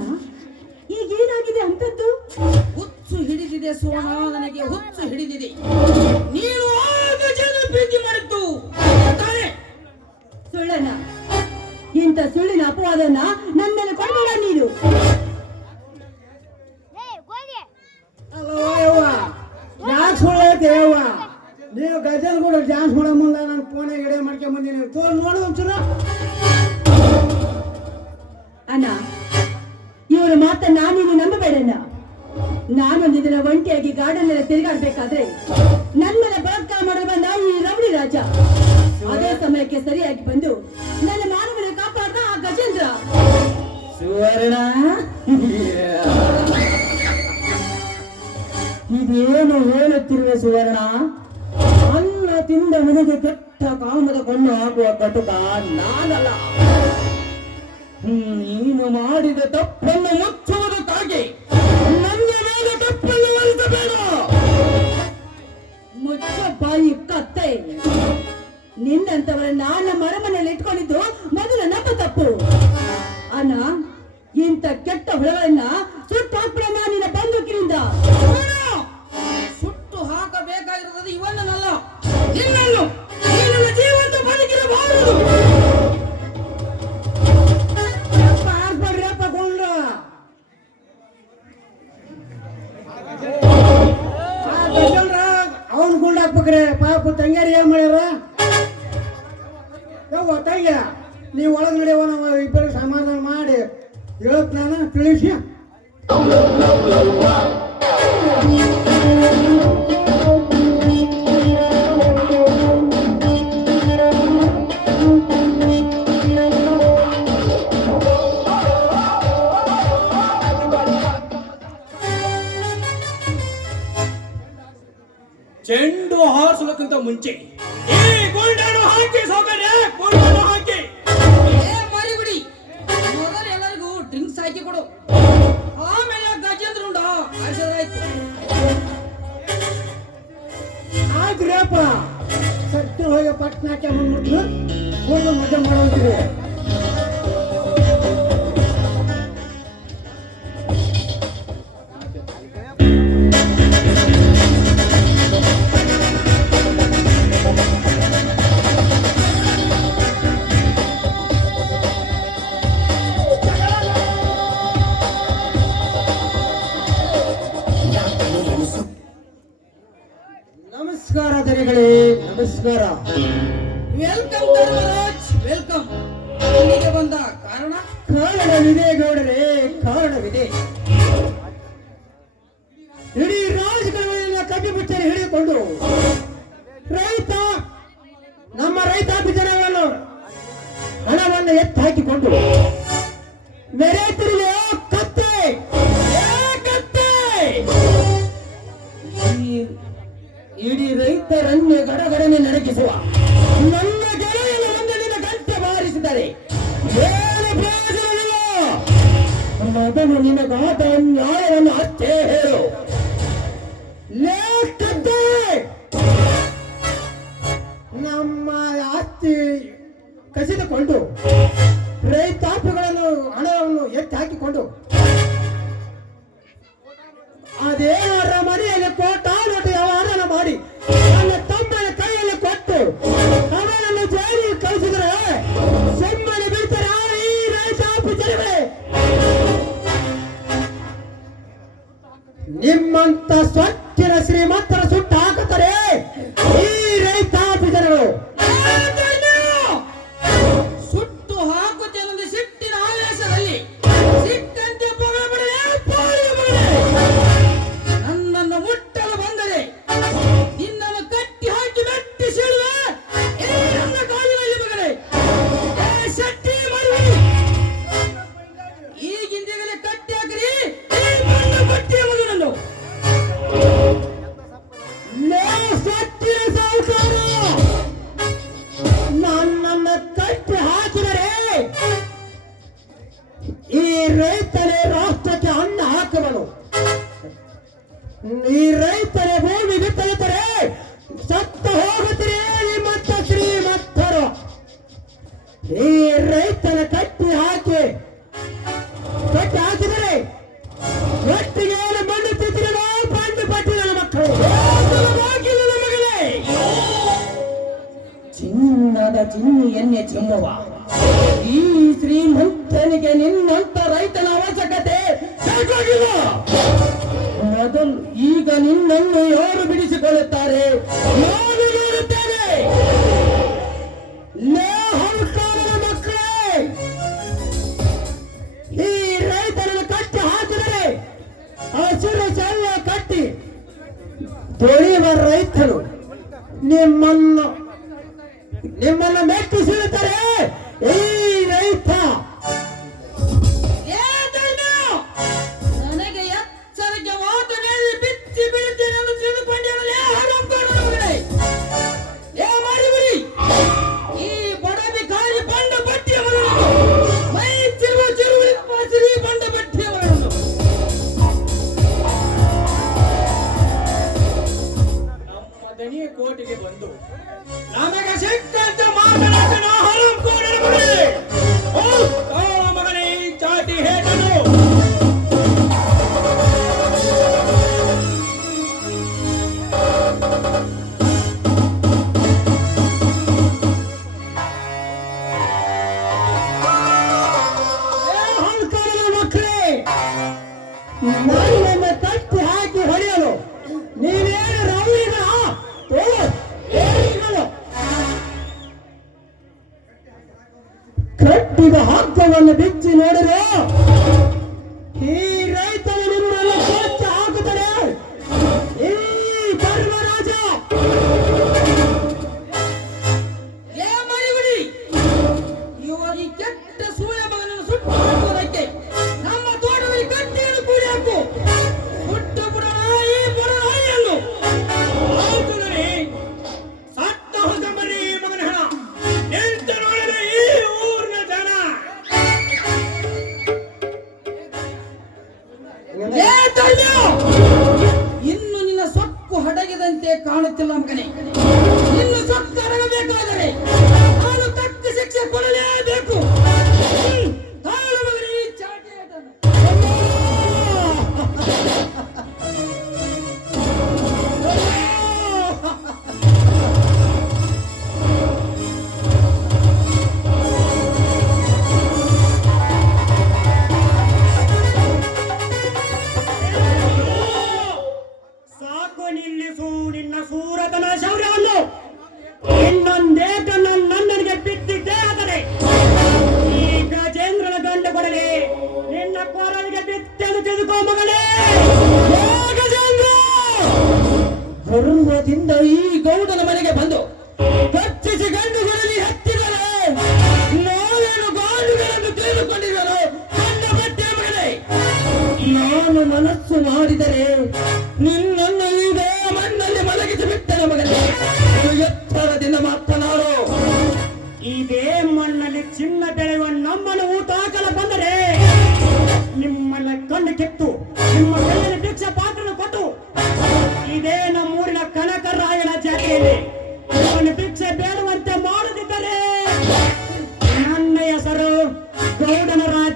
ಈಗೇನಾಗಿದೆ ಅಂತದ್ದು? ಹುಚ್ಚು ಹಿಡಿದಿದೆ ಸೋಣ, ನನಗೆ ಹುಚ್ಚು ಹಿಡಿದಿದೆ. ನೀನು ಆಗ ಜನ ಪ್ರೀತಿ ಮಾಡಿದ್ದು ತಾನೇ? ಸುಳ್ಳಣ್ಣ, ಇಂಥ ಸುಳ್ಳಿನ ಅಪವಾದನ್ನ ನನ್ನ ಮೇಲೆ ಕೊಡಬೇಡ ನೀನು. ಅಲ್ಲೋ ಯವ್ವ, ಯಾಕೆ ಸುಳ್ಳೈತೆ ಯವ್ವ? ನೀವು ಗಜಲ್ ಕೂಡ ಡ್ಯಾನ್ಸ್ ಮಾಡೋ ಮುಂದೆ ನಾನು ಫೋನಾಗ ಎಡೆ ಮಾಡ್ಕೊಂಡ್ ಬಂದೀನಿ. ನೋಡು ಒಂಚೂರು. ಅಣ್ಣ, ಇವರ ಮಾತನ್ನ ನೀನು ನಂಬಬೇಡಣ್ಣ. ನಾನೊಂದು ದಿನ ಒಂಟಿಯಾಗಿ ಗಾರ್ಡನ್ ಎಲ್ಲ ತಿರುಗಾಡ್ಬೇಕಾದ್ರೆ ನನ್ನ ಮೇಲೆ ಬಲಾತ್ಕಾರ ಮಾಡಲು ಬಂದ ಈ ರೌಡಿ ರಾಜ ಅದೇ ಸಮಯಕ್ಕೆ ಸರಿಯಾಗಿ ಬಂದು ನನ್ನ ಮಾನವನ ಕಾಪಾಡ್ದ ಆ ಗಜೇಂದ್ರ. ಸುವರ್ಣ, ಇದೇನು ಹೇಳುತ್ತಿರುವೆ ಸುವರ್ಣ? ಅನ್ನ ತಿಂದ ಮನೆಗೆ ಕೆಟ್ಟ ಕಾಮದ ಕಣ್ಣು ಹಾಕುವ ಕಟುಕ ನಾನಲ್ಲ. ನೀನು ಮಾಡಿದ ತಪ್ಪನ್ನು ಮುಚ್ಚುವುದಕ್ಕಾಗಿ ನನ್ನ ಮೇಲೆ ತಪ್ಪನ್ನು ಹೊರಿಸಬೇಡ. ಮುಚ್ಚ ಬಾಯಿ ಕತ್ತೆ. ನಿನ್ನಂತವರನ್ನ ನಮ್ಮ ಅರಮನೆಯಲ್ಲಿ ಇಟ್ಕೊಂಡಿದ್ದು ಮೊದಲು ನಮ್ಮ ತಪ್ಪು. ಅಣ್ಣ, ಇಂಥ ಕೆಟ್ಟ ಹುಳಗಳನ್ನ ಸುಟ್ಟು ಹಾಕ್ಬಿಡೋಣ ನಿನ್ನ ಬಂದೂಕಿನಿಂದ. ಸುಟ್ಟು ಹಾಕಬೇಕಾಗಿರೋದು ಇವನ್ನಲ್ಲ, ನಿನ್ನನ್ನು. ನೀನು ಜೀವಂತ ಬದುಕಿರಬಾರದು. ಆಡ್ಬೇಡ್ರಪ್ಪ ಗೊಂಡ್ರ. ಅವನ್ ಗುಂಡ್ ಹಾಕ್ಬೇಕ್ರೆ ಪಾಪ ತಂಗ್ಯಾರಿ ಏನ್ ಮಾಡ್ಯಾರ? ಯವ್ವ ತಂಗ್ಯ, ನೀವು ಒಳಗ್ ನಡೆಯವ, ನಾವು ಇಬ್ಬರಿಗೆ ಸಮಾಧಾನ ಮಾಡಿ ಹೇಳತ್ ನಾನು ತಿಳಿಸಿ. ಚೆಂಡು ಹಾರಿಸೋದಕ್ಕಿಂತ ಮುಂಚೆ ಈ ಗುಂಡನ್ನು ಹಾಕಿ ಸೌಕರ್ಯ, ಗುಂಡನ್ನು ಹಾಕಿ. ಏ ಮರಿಗುಡಿ, ಮೊದಲು ಎಲ್ಲರಿಗೂ ಡ್ರಿಂಕ್ಸ್ ಹಾಕಿ ಕೊಡು, ಆಮೇಲೆ ಗಜೇಂದ್ರ ಉಂಡ ಆಯ್ತು. ಆಯ್ತ್ರಿಯಪ್ಪ, ಸತ್ತು ಹೋಗಿ ಪಟ್ನಾಕ್ಕೆ ಬಂದ್ಬಿಟ್ಲು ಹೋಗಿ ಮಜಾ ಮಾಡೋಂತೀರಿ. ನಮಸ್ಕಾರ ದನಿಗಳೇ, ನಮಸ್ಕಾರ. Welcome Dharmaraj, welcome. ಇಲ್ಲಿಗೆ ಬಂದ ಕಾರಣ? ಕಾರಣವಿದೆ ಗೌಡರೇ, ಕಾರಣವಿದೆ. ಇಡೀ ರಾಜಕಾರಣ ಕಬ್ಬಿ ಮುಚ್ಚರಿ ಹಿಡಿದುಕೊಂಡು ರೈತ, ನಮ್ಮ ರೈತಾಪಿ ಜನಗಳನ್ನು ಹಣವನ್ನು ಎತ್ತಿ ಹಾಕಿಕೊಂಡು ಮೆರೆಯುತ್ತಿರುವ ಕತ್ತೆ, ಕತ್ತೆ ಇಡೀ ರೈತರನ್ನೇ ಗಡಗಡನೆ ನಡಗಿಸುವ ನನ್ನ ಗೆಳೆಯನ ಒಂದು ದಿನ ಗಂಟೆ ಬಾರಿಸಿದರೆ ಏನು ಪ್ರಯೋಜನವಿಲ್ಲ. ಮೊದಲು ನಿನಗಾದ ನ್ಯಾಯವನ್ನು ಅಷ್ಟೇ ಹೇಳು. ಲೇ ಕದ್ದೆ ನಮ್ಮ ಆಸ್ತಿ ಕಸಿದುಕೊಂಡು ರೈತಾಪಿಗಳನ್ನು ಹಣವನ್ನು ಎತ್ತಿ ಹಾಕಿಕೊಂಡು ಅದೇವರ ಮನೆಯಲ್ಲಿ ಕೋಟಾನು ವ್ಯವಹಾರ ಮಾಡಿ ನನ್ನ ತಮ್ಮನ ಕೈಯಲ್ಲಿ ಕೊಟ್ಟು ಅವನನ್ನು ಜೈಲಿಗೆ ಕಳಿಸಿದ್ರೆ ಸುಮ್ಮನೆ ಬಿಡ್ತಾರೆ ಈ ರೈತಾಪಿ ಜನಗಳೇ. ನಿಮ್ಮಂತ ಸ್ವಚ್ಛನ ಶ್ರೀಮಂತರ ಸುಟ್ಟು ಹಾಕುತ್ತಾರೆ ಈ ರೈತಾಪಿ ಜನಗಳು. ಸುಟ್ಟು ಹಾಕುತ್ತೇನೆಂದು ಸಿಟ್ಟಿನ ಆವೇಶದಲ್ಲಿ ಸಿಕ್ಕಂತೆ ಪೊಗಳ್ಬಿಡಲೇ, ಪೊಗಳ್ಬಿಡಲೇ. ನನ್ನನ್ನು ಮುಟ್ಟಲು ಬಂದರೆ ನಿನ್ನನ್ನು ಕಟ್ಟಿ ಹಾಕಿ ಮೆಟ್ಟಿ ಸೀಳುವೆ ಈ ನನ್ನ ಕಾಲಿನಲ್ಲಿ ಮಗನೇ. ಏ ಶೆಟ್ಟಿ ಮರಿಬೇಡಿ, ಈಗಿಂದೀಗಲೇ ಕಟ್ಟಿ ಹಾಕಿರಿ ಈ ಮಣ್ಣ ಬಟ್ಟಿಯ ಮಗನನ್ನು. ಲೇ ಸ್ವಚ್ಛನ ಸಾಹುಕಾರ, ನನ್ನನ್ನು ಕಟ್ಟಿ ಹಾಕಿದರೆ ಈ ರೈತನೇ ರಾಷ್ಟ್ರಕ್ಕೆ ಅನ್ನ ಹಾಕುವನು. ಈ ರೈತನೇ ಭೂಮಿ ಬಿತ್ತಲಿದ್ದರೆ ಸತ್ತ ಹೋಗುತ್ತೀರಿ ನಿಮ್ಮಂತ ಶ್ರೀಮಂತರು. ಈ ರೈತನ ಕಟ್ಟಿ ಹಾಕಿದರೆ ಒಟ್ಟಿಗೆ ಮಣ್ಣು ತಿದ್ದಿರೋ ಬಂಡು ಪಟ್ಟಿನ ಮಕ್ಕಳು ಹೋಗಿಲ್ಲ ಮಗಳೇ. ಚಿನ್ನದ ಚಿನ್ನಿ ಎಣ್ಣೆ ಚಿಮ್ಮುವ ಈ ಶ್ರೀಮಂತನಿಗೆ ನಿನ್ನಂತ ರೈತನ ಅವಶ್ಯಕತೆ ಬೇಕಾಗಿಲ್ಲ. ಮೊದಲು ಈಗ ನಿನ್ನನ್ನು ಯಾರು ಬಿಡಿಸಿಕೊಳ್ಳುತ್ತಾರೆ ನಾನು ನೋಡುತ್ತೇನೆ. ಲೇ ಹಲ್ಕಾರನ ಮಕ್ಕಳೇ, ಈ ರೈತರನ್ನು ಕಟ್ಟಿ ಹಾಕಿದರೆ ಹಸಿರು ಚೆಲ್ಲ ಕಟ್ಟಿ ತೊಳೆಯುವ ರೈತರು ನಿಮ್ಮನ್ನು ಮೆಟ್ಟಿ ಸಿಗುತ್ತಾರೆ ಈ ರೈತ. ಏ ಧರ್ಮ, ನನಗೆ ಎಚ್ಚರಿಕೆ ಮಾತು ಮೇಲೆ ಬಿಚ್ಚಿ ಬೀಳ್ತೇನೆ ಎಂದು ತಿಳಿದುಕೊಂಡೇ ಹರಪ್ಪಾರನ ಮಗನೇ. ಏ ಮಾಡಿಬಿಡಿ ಈ ಬಡವಿ ಕಾಲಿ ಬಂಡ ಬಟ್ಟಿಯ ಮಗನನ್ನು, ಮೈ ಚಿರುಳಿ ಪಾಸಿರಿ ಬಂಡ ಬಟ್ಟಿಯ ಮಗನನ್ನು. ನಮ್ಮ ದನಿಯ ಕೋಟೆಗೆ ಬಂದು ನಮಗೆ ಸಿಕ್ಕಂತೆ ಮಾತನಾಡಿದ ಹರಪ್ಪಾರನ ಮಗನೇ. ಓ ತಾಳ ಮಗನೇ, ಈ ಚಾಟಿ ಹೇಟನು ಏ ಹಲ್ಕಾರನ ಮಕ್ಕಳೇ, ನನ್ನನ್ನು ಕಟ್ಟಿ ಹಾಕಿ ಹೊಡೆಯಲು ನೀವೇನು ರೌಡಿಗಳ ಕಟ್ಟಿದ ಹಗ್ಗವನ್ನು ಬಿಚ್ಚಿ ನೋಡಿದ್ರೆ ಈ ರೈತನ ನಿಮ್ಮನ್ನು ಕೊಚ್ಚಿ ಹಾಕುತ್ತದೆ ಈ ಧರ್ಮರಾಜ. ಏ ಮಾಡಿಬಿಡಿ, ಈ ಕೆಟ್ಟ ಸೂರ್ಯ ಮಗನನ್ನು ಸುಟ್ಟು ಹಾಕುವುದಕ್ಕೆ ನಮ್ಮ ತೋಟದಲ್ಲಿ ಕಟ್ಟಿಯನ್ನು ಕೂಡಿ ಹಾಕು. ಸುಟ್ಟು ಬಿಡೋಣ ಈ ಬುಡನಾಯಿಯನ್ನು. ಆಗುತ್ತದೆ. ಸತ್ತ ಹೊಸಂಬರಿ ಈ ಮಗನ ಹಣ ನಿಂತು ನೋಡಿದ ಈ ಊರಿನ ಜನ. ಏ ಧರ್ಮ, ಇನ್ನು ನಿನ್ನ ಸೊಕ್ಕು ಹಡಗಿದಂತೆ ಕಾಣುತ್ತಿಲ್ಲ ಮಗನೇ. ಇನ್ನು ಸೊಕ್ಕು ಹಡಗಬೇಕಾದರೆ ನಾನು ತಕ್ಕ ಶಿಕ್ಷೆ ಕೊಡಲೇಬೇಕು. ತಾಳು ಮಗನೇ ಈ ಚಾಟಿಯನ್ನು. ಸಾಕು ನಿಲ್ಲಿಸು ನಿನ್ನ ಸೂರತನ ಶೌರ್ಯವನ್ನು. ಇನ್ನೊಂದೇಕ ನನ್ನನಿಗೆ ಬಿದ್ದಿದ್ದೇ ಆದರೆ ಈ ಗಜೇಂದ್ರನ ಗಂಡು ಕೊಡಲಿ ನಿನ್ನ ಕೊರಳಿಗೆ ಬಿತ್ತೆನು ತೆಗೆದುಕೋ ಮಗಳೇ. ಏ ಗಜೇಂದ್ರ, ಗರ್ವದಿಂದ ಈ ಗೌಡನ ಮನೆಗೆ ಬಂದು ಕಚ್ಚಿಸಿ ಗಂಡುಗಳಲ್ಲಿ ಹತ್ತಿದರೆ ನಾವೇನು ಗಾಡುಗಳನ್ನು ತಿಳಿದುಕೊಂಡಿದ್ದನು ನನ್ನ ಬಟ್ಟೆ ಮಗನೇ. ನಾನು ಮನಸ್ಸು ಮಾಡಿದರೆ ನಿನ್ನನ್ನು ಇದೇ ಮಣ್ಣಲ್ಲಿ ಮಲಗಿಸಿ ಬಿಟ್ಟನ ಮಗನೇ. ಇದು ಎತ್ತರದಿಂದ ಮಾತನಾಡು. ಇದೇ ಮಣ್ಣಲ್ಲಿ ಚಿನ್ನ ಬೆಳೆಯುವ ನಮ್ಮನ್ನು ಊಟ ಹಾಕಲು ಬಂದರೆ ನಿಮ್ಮನ್ನ ಕಣ್ಣು ಕಿತ್ತು ನಿಮ್ಮ ಕೈಯಲ್ಲಿ ಭಿಕ್ಷಾ ಪಾತ್ರನ ಕೊಟ್ಟು ಇದೇ ನಮ್ಮ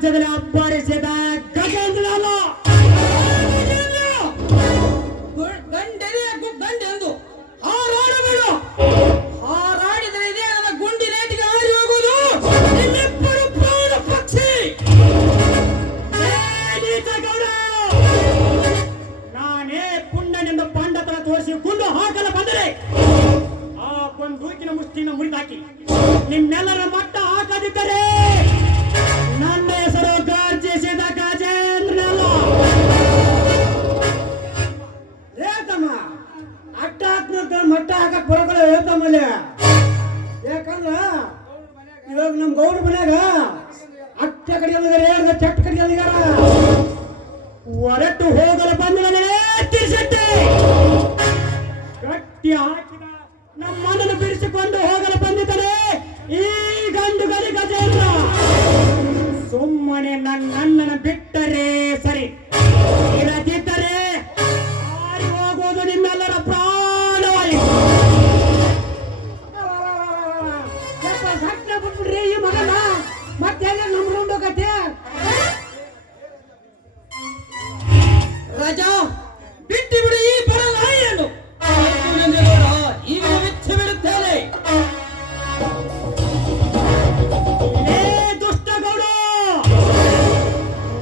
ರಾಜ್ಯದಲ್ಲಿ ಅಬ್ಬರಿಸಿದ ಗಜೇಂದ್ರ ಅಲ್ಲ. ಗಂಡೆಂದು ಹಾರಾಡಬೇಡ. ಹಾರಾಡಿದರೆ ಇದೇ ನನ್ನ ಗುಂಡಿನೇಟಿಗೆ ಹಾರಿ ಹೋಗುವುದು. ನಿಮ್ಮಿಬ್ಬರು ಪ್ರಾಣ ಪಕ್ಷಿ. ನಾನೇ ಪುಂಡನೆಂದು ಪಾಂಡತರ ತೋರಿಸಿ ಗುಂಡು ಹಾಕಲು ಬಂದರೆ ಆ ಬಂದೂಕಿನ ಮುಷ್ಟಿನ ಮುರಿದಾಕಿ ನಿಮ್ಮೆಲ್ಲರ ಮಟ್ಟ ಹಾಕದಿದ್ದರೆ ನನ್ನ ಹೆಸರು ಗರ್ಜಿಸಿದ ಗಜೇಂದ್ರನಲ್ಲ. ಹೇಳ್ತಮ್ಮ ಅಟ್ಟ ಹಾಕ್ನಂತ ಮಟ್ಟ ಹಾಕಕ್ ಬರೋಕಲ್ಲ ಹೇಳ್ತಮ್ಮಲ್ಲಿ. ಯಾಕಂದ್ರ ಇವಾಗ ನಮ್ ಗೌಡ್ರ ಮನ್ಯಾಗ ಅಟ್ಟ ಕಡಿಯಲ್ಗಾರ ಹೇಳ್ದ ಚಟ್ ಕಡಿಯಲ್ಗಾರ ಹೊರಟು ಹೋಗಲು ಬಂದು ನನಗೆ ತಿರ್ಸಟ್ಟೆ ಗಟ್ಟಿ ಹಾಕಿದ ನಮ್ಮನ್ನು ಬಿಡಿಸಿಕೊಂಡು ಹೋಗಲು ಬಂದಿದ್ದರೆ ಈ ಗಂಡು ಗಲಿ ಗಜೇಂದ್ರ. ಸುಮ್ಮನೆ ನನ್ನನ್ನು ಬಿಟ್ಟರೆ ಸರಿ, ಇರದಿದ್ದರೆ ಹಾರಿ ಹೋಗುವುದು ನಿಮ್ಮೆಲ್ಲರ ಪ್ರಾಣವಾಯಿ. ಸಟ್ಟ ಬಿಟ್ಬಿಡ್ರಿ ಈ ಮಗನ ಮತ್ತೆ ನಮ್ಕೊಂಡು ಹೋಗತ್ತೆ. ರಾಜ ಬಿಟ್ಟು ಬಿಡು ಈ ಬಡ ನಾಯಿಯನ್ನು. ಈಗ ಬಿಚ್ಚಿ ಬಿಡುತ್ತೇನೆ. ಏ ದುಷ್ಟಗೌಡ,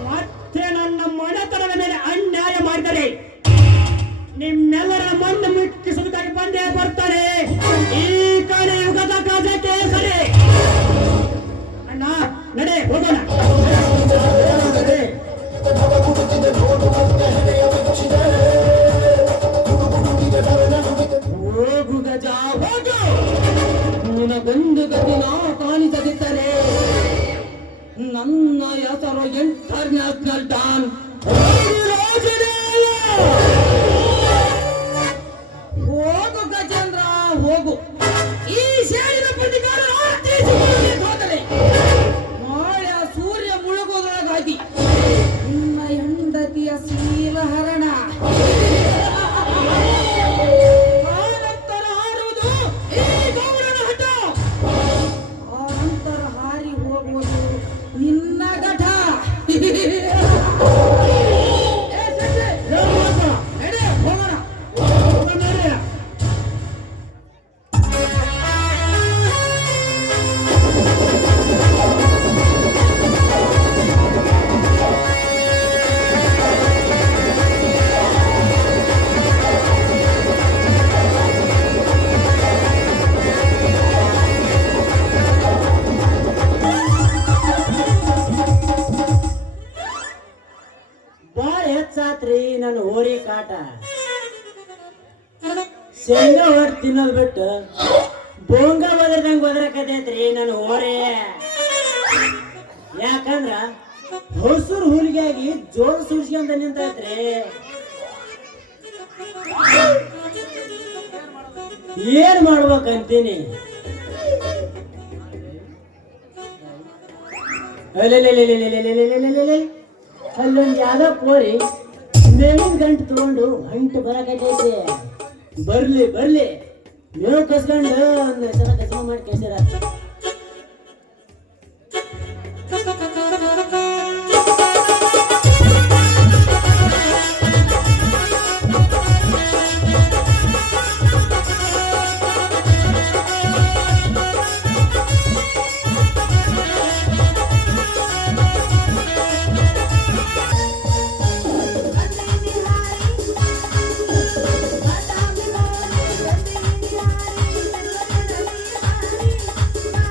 ಮತ್ತೆ ನನ್ನ ಮನೆತನದ ಮೇಲೆ ಅನ್ಯಾಯ ಮಾಡಿದರೆ ನಿಮ್ಮೆಲ್ಲರ ಮಣ್ಣು ಮಿಕ್ಕಿಸುವುದಕ್ಕೆ ಬಂದೇ ಬರ್ತಾರೆ ಈ ಕಲಿಯುಗದ ಗಜಕ್ಕೆ ಸರಿ. ಅಣ್ಣ ನಡೆ ಹೋಗೋಣ. ಹೋಗು ಗಜ ಹೋಗು, ನಿನಗೊಂದು ಗತಿ ನಾ ಕಾಣಿಸದಿದ್ದರೆ ನನ್ನ ಹೆಸರು ಇಂಟರ್ನ್ಯಾಷನಲ್ ಡಾನ್ ಹೋಗು ಗಜೇಂದ್ರ ಹೋಗು. ಈ ಸೇಡಿನ ಪ್ರತಿಕಾರ ಹೋದರೆ ನಾಳೆ ಆ ಸೂರ್ಯ ಮುಳುಗೋದ್ರೊಳಗಾಗಿ ನಿನ್ನ ಹೆಂಡತಿಯ ಶೀಲಹರಣ. ಆನಂತರ ಹಾರುವುದು ಈ ಗೌಡನ ಹಠ. ಆನಂತರ ಹಾರಿ ಹೋಗುವುದು ನಿನ್ನ ಘಟ. ನಡೆ ಹೋಗೋಣ. ಬಾಳ ಹೆಚ್ಚಾತ್ರಿ ನನ್ನ ಹೋರಿ ಕಾಟ. ಶೇಂಗಾ ಹೊಟ್ಟು ತಿನ್ನೋದ್ ಬಿಟ್ಟು ಬೋಂಗ ಒದರ್ದಂಗ ಒದರಕತೈತ್ರಿ ನನ್ನ ಹೋರಿ. ಯಾಕಂದ್ರ ಹೊಸೂರ್ ಹುಲಿಗಾಗಿ ಜೋಳ ಸುರ್ಸ್ಕೊಂತ ನಿಂತೈತ್ರಿ. ಏನ್ ಮಾಡ್ಬೇಕಂತೀನಿ. ಅಲ್ಲೊಂದು ಯಾವ್ದೋ ಕೋರಿ ಮೇವಿನ ಗಂಟು ತಗೊಂಡು ಹೊಂಟು ಬರಕತೈತಿ. ಬರ್ಲಿ ಬರ್ಲಿ ಮೇವು ಕಸ್ಕೊಂಡು ಒಂದು ಸಲ ಕಸ ಮಾಡಿ ಕಳ್ಸಿರ. Bye.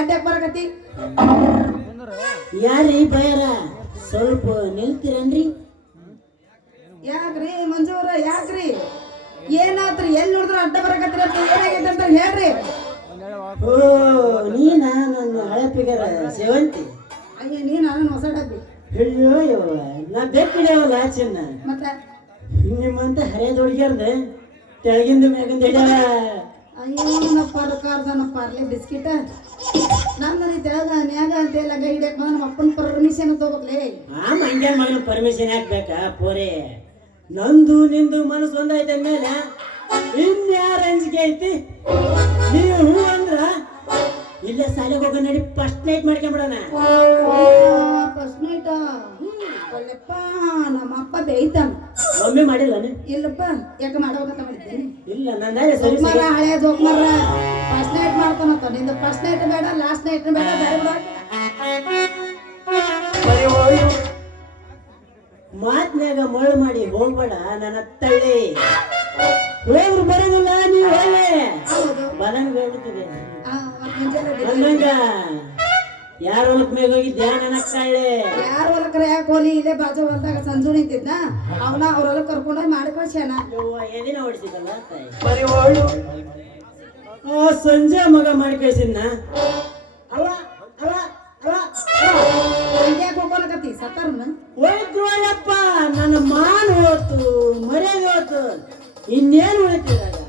ಅಡ್ಡ ಯಾಕೆ ಬರಕತ್ತಿ ಯಾರ್ರಿ ಬಯರ ಸ್ವಲ್ಪ ನಿಲ್ತೀರೇನ್ರಿ? ಯಾಕ್ರಿ ಮಂಜೂರ ಯಾಕ್ರಿ ಏನಾತ್ರಿ ಎಲ್ಲಿ ನೋಡಿದ್ರು ಅಡ್ಡ ಬರಕತ್ರಿ ಅಂತ ಏನಾಗೈತೆ ಅಂತ ಹೇಳ್ರಿ ಓ ನೀನ ನನ್ನ ಹಳೆ ಪಿಗರ ಸೇವಂತಿ. ಅಯ್ಯ ನೀ ನಾನು ಹೊಸ ಡಬ್ಬಿ ಅಯ್ಯೋ ಯವ್ವ, ನಾ ಬೆಕ್ಕಿಡ್ಯಾವಲ್ಲ ಚಿನ್ನ. ಮತ್ತೆ ನಿಮ್ಮಂತ ಹರಿಯದ ಹುಡುಗ್ಯಾರ್ದ ತೆಳಗಿಂದ ಮ್ಯಾಗಿಂದ ಹಿಡ್ಯಾವ. ಅಯ್ಯೋ ನಪ್ಪ ಅರ್ಲಿ ಬಿಸ್ಕಿಟ ನನ್ನ ತೆಳಗ ಮ್ಯಾಗ ಅಂತ ಎಲ್ಲ ಗೈ ಹಿಡಿಯಕ್ ನಮ್ಮ ಅಪ್ಪನ ಪರ್ಮಿಷನ್ ತಗೋಬೇಕ್ಲೇ. ಆ ಮಂಗ್ಯಾನ ಮಗನ ಪರ್ಮಿಷನ್ ಹಾಕ್ಬೇಕಾ ಪೋರೆ? ನಂದು ನಿಂದು ಮನಸ್ಸು ಒಂದೈತೆ ಅಂದ್ಮೇಲೆ ಇನ್ಯಾರ ಅಂಜಿಕೆ ಐತಿ? ನೀವು ಹೂ ಅಂದ್ರ ಇಲ್ಲ ಸಾಲಿಗೆ ಹೋಗೋ ನಡಿ ಫಸ್ಟ್ ನೈಟ್ ಮಾಡ್ಕೊಂಬಿಡೋಣ. ಫಸ್ಟ್ ನೈಟ್ ಒಳ್ಳೆಪ್ಪ ನಮ್ಮ ಅಪ್ಪ ಬೇಯ್ತಾನ. ಒಮ್ಮೆ ಮಾಡಿಲ್ಲ ಇಲ್ಲಪ್ಪ ಯಾಕೆ ಮಾಡೋಕಂತ ಮಾಡಿದ್ದೇನೆ. ಇಲ್ಲ ನಂದಾಯ ಸರಿ ಮರ ಹಳೆ ಜೋಕ್ಮರ ಫಸ್ಟ್ ನೈಟ್ ಮಾಡ್ತಾನಂತ. ನಿಂದು ಫಸ್ಟ್ ನೈಟ್ ಬೇಡ ಲಾಸ್ಟ್ ನೈಟ್ ಬೇಡ ಬೇರೆ ಬಿಡ. ಮಾತ್ನ್ಯಾಗ ಮಳು ಮಾಡಿ ಹೋಗ್ಬೇಡ ನನ್ನ ತಳ್ಳಿ. ಹೋಗ್ರು ಬರೋದಿಲ್ಲ ನೀವು ಒಳ್ಳೆ ಬಲಂಗ ಹೇಳ್ಬಿಟ್ಟಿದೆ. ಹಂಗಂಗ ಯಾರ ಹೊಲಕ್ ಮೇಗ ಹೋಗಿದ್ಯಾ ನನ್ನ ಕಳ್ಳೆ? ಯಾರ ಹೊಲಕ್ರ ಯಾಕೆ ಹೋಲಿ ಇಲ್ಲೇ ಬಾಜು ಹೊಲದಾಗ ಸಂಜು ನಿಂತಿದ್ನ ಅವನ ಅವ್ರ ಹೊಲಕ್ ಕರ್ಕೊಂಡೋಗಿ ಮಾಡ್ಕೊಳ್ಸ್ಯಾನ. ಎದಿನ ಹೊಡಿಸಿದಲ್ಲ ತಾಯಿ. ಆ ಸಂಜೆ ಮಗ ಮಾಡಿ ಕಳ್ಸಿದ್ನ. ಅವ ಅವ ಅವ ಯಾಕೆ ಹೋಗೋಲಕತ್ತಿ ಸತ್ತಾರನ? ಹೋಯ್ತು ನನ್ನ ಮಾನ ಹೋತು ಮರ್ಯಾದೆ ಹೋತು, ಇನ್ನೇನು ಉಳಿತಿದಾಗ?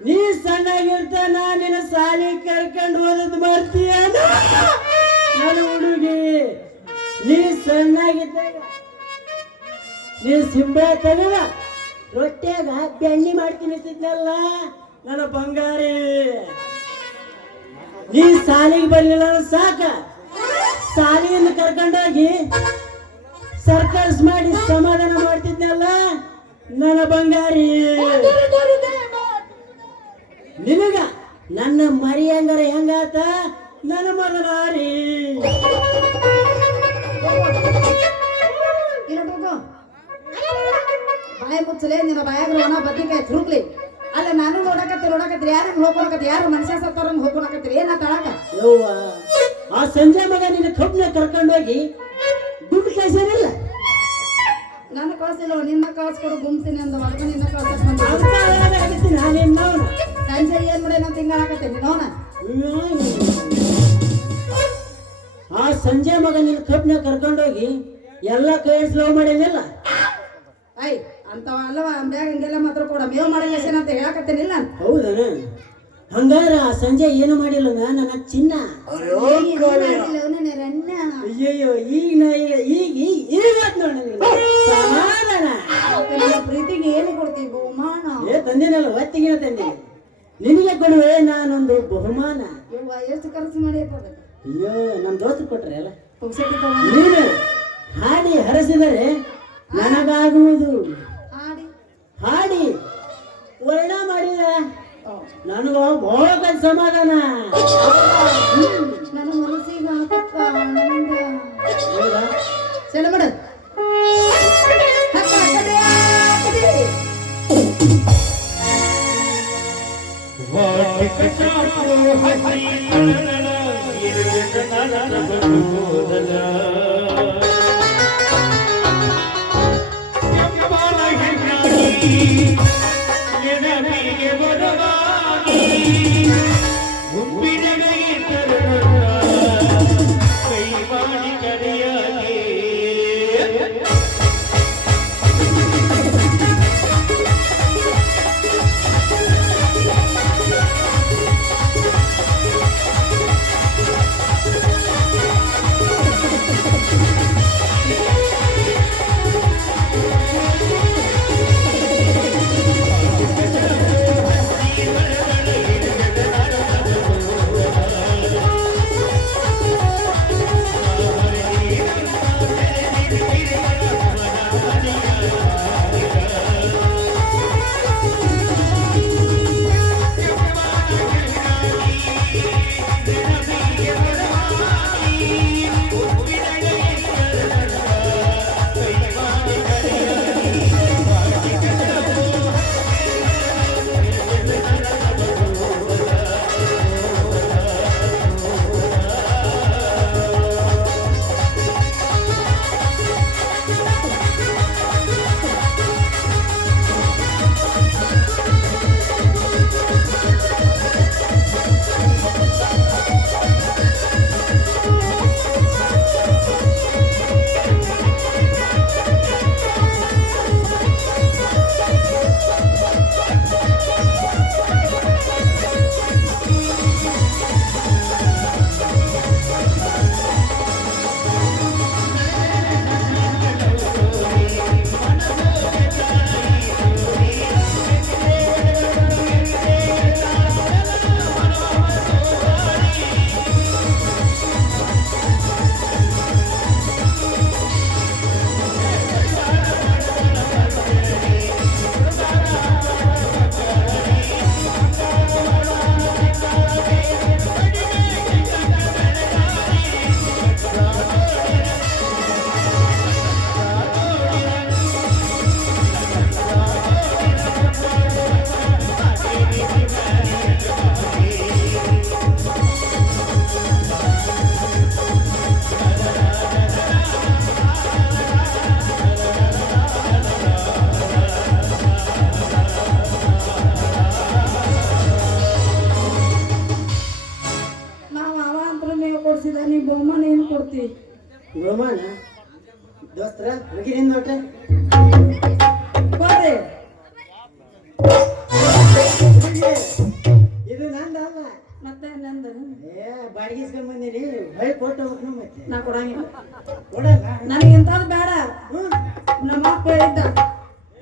ನೀ ಸಣ್ಣಾಗಿರ್ತ ನಿನ್ನ ಸಾಲಿ ಕರ್ಕೊಂಡು ಹೋದದ್ ಬರ್ತೀಯ ನನ್ನ ಹುಡುಗಿ. ನೀ ಸಣ್ಣಾಗಿದ್ದಾಗ ನೀ ಸಿಂಬಳ ತೆಗದ ರೊಟ್ಟ್ಯಾಗ ಬೆಣ್ಣಿ ಮಾಡಿ ತಿನ್ನಿಸ್ತಿದ್ನಲ್ಲ ನನ್ನ ಬಂಗಾರಿ. ನೀ ಸಾಲಿಗೆ ಬರ್ಲಿಲ್ಲ ಸಾಕ, ಸಾಲಿಯಿಂದ ಕರ್ಕೊಂಡೋಗಿ ಸರ್ಕಸ್ ಮಾಡಿ ಸಮಾಧಾನ ಮಾಡ್ತಿದ್ನಲ್ಲ ನನ್ನ ಬಂಗಾರಿ. ನಿನಗ ನನ್ನ ಮರಿ ಹಂಗಾರ ಹೆಂಗಾತ ನನ್ನ ಮಗನಾರಿ. ಬಾಯ ಮುಚ್ಚಲೇ ನಿನ್ನ ಬಾಯಾಗ ಒಣ ಬದ್ನಿಕಾಯಿ ತುರುಕ್ಲಿ. ಅಲ್ಲ ನಾನು ನೋಡಕತ್ತೀರಿ ಯಾರು ಹೋಗ್ಕೊಳಕತ್ತಿ ಯಾರು ಮನುಷ್ಯ ಸತ್ತಾರ ಹೋಗ್ಕೊಳಕತ್ತೀರಿ ಏನ ತಳಕ? ಯವ್ವ ಆ ಸಂಜೆ ಮಗ ನಿನ್ನ ಕಬ್ಬನ ಕರ್ಕೊಂಡೋಗಿ ದುಡ್ಡು ಕಳ್ಸೇನಿಲ್ಲ. ನನ್ನ ಕಳ್ಸಿಲ್ಲ ನಿನ್ನ ಕಳ್ಸ್ಕೊಡು ಗುಮ್ತೀನಿ ಅಂದ ಒಳಗ ನಿನ್ನ ಕಳ್ಸಕ್ ನಾನೇನು ಸಂಜೆ ಏನ್ ಮಾಡಿ ನಾನು ತಿಂಗಳಾಕತ್ತೇನೆ ನೋನ. ಆ ಸಂಜೆ ಮಗ ನಿನ್ನ ಕಬ್ಬನ ಕರ್ಕೊಂಡೋಗಿ ಎಲ್ಲ ಕೈ ಲವ್ ಮಾಡೇನಿಲ್ಲ. ಐ ಅಂತವ ಅಲ್ಲವ ಅಂಬ್ಯಾಗ ಹಂಗೆಲ್ಲ ಮಾತ್ರ ಕೂಡ ಮೇವ್ ಮಾಡಿಲ್ಲ ಅಂತ ಹೇಳಕತ್ತೇನಿಲ್ಲ. ಹೌದನ? ಹಂಗಾರ ಆ ಸಂಜೆ ಏನು ಮಾಡಿಲ್ಲ ನನ್ನ ಚಿನ್ನ. ಅಯ್ಯಯ್ಯೋ ಈಗ ಸಮಾಧಾನ. ಪ್ರೀತಿಗೆ ಏನು ಕೊಡ್ತೀವಿ ಬಹುಮಾನ? ತಂದಿನಲ್ಲ ಒತ್ತಿಗೆ ತಂದೆ ನಿನಗೆ ಕೊಡುವೆ ನಾನೊಂದು ಬಹುಮಾನ. ಎಷ್ಟು ಖರ್ಚು ಮಾಡಿ ಅಯ್ಯೋ ನಮ್ ದೋಸ್ತ ಕೊಟ್ರೆ ಅಲ್ಲ. ನೀನು ಹಾಡಿ ಹರಸಿದರೆ ನನಗಾಗುವುದು. ಹಾಡಿ ವರ್ಣ ಮಾಡಿದ ನನಗ ಬಹಳ ಸಮಾಧಾನ. ನನ್ನ ಮನಸ್ಸಿಗೆ ಚಲ ಮಾಡ ರೋಮಾನ ದೋಸ್ತರ ಮುಗಿದಿಂದ ನೋಟ್ರೆ ಬರ್ರಿ ಇದು ನಂದಲ್ಲ ಮತ್ತೆ ನಂದು ಏ ಬಾಡಿಗಿಸ್ಕೊಂಡ್ ಬಂದಿನಿ ಹೊಯ್ ಕೊಟ್ಟು ಹೋಗ್ನು ಮತ್ತೆ ನಾ ಕೊಡಂಗಿಲ್ಲ ಕೊಡಲ್ಲ ನನಗೆ ಎಂತಾದ್ರು ಬೇಡ ಹ್ಮ್. ನಮ್ಮ ಅಪ್ಪ ಹೇಳಿದ್ದ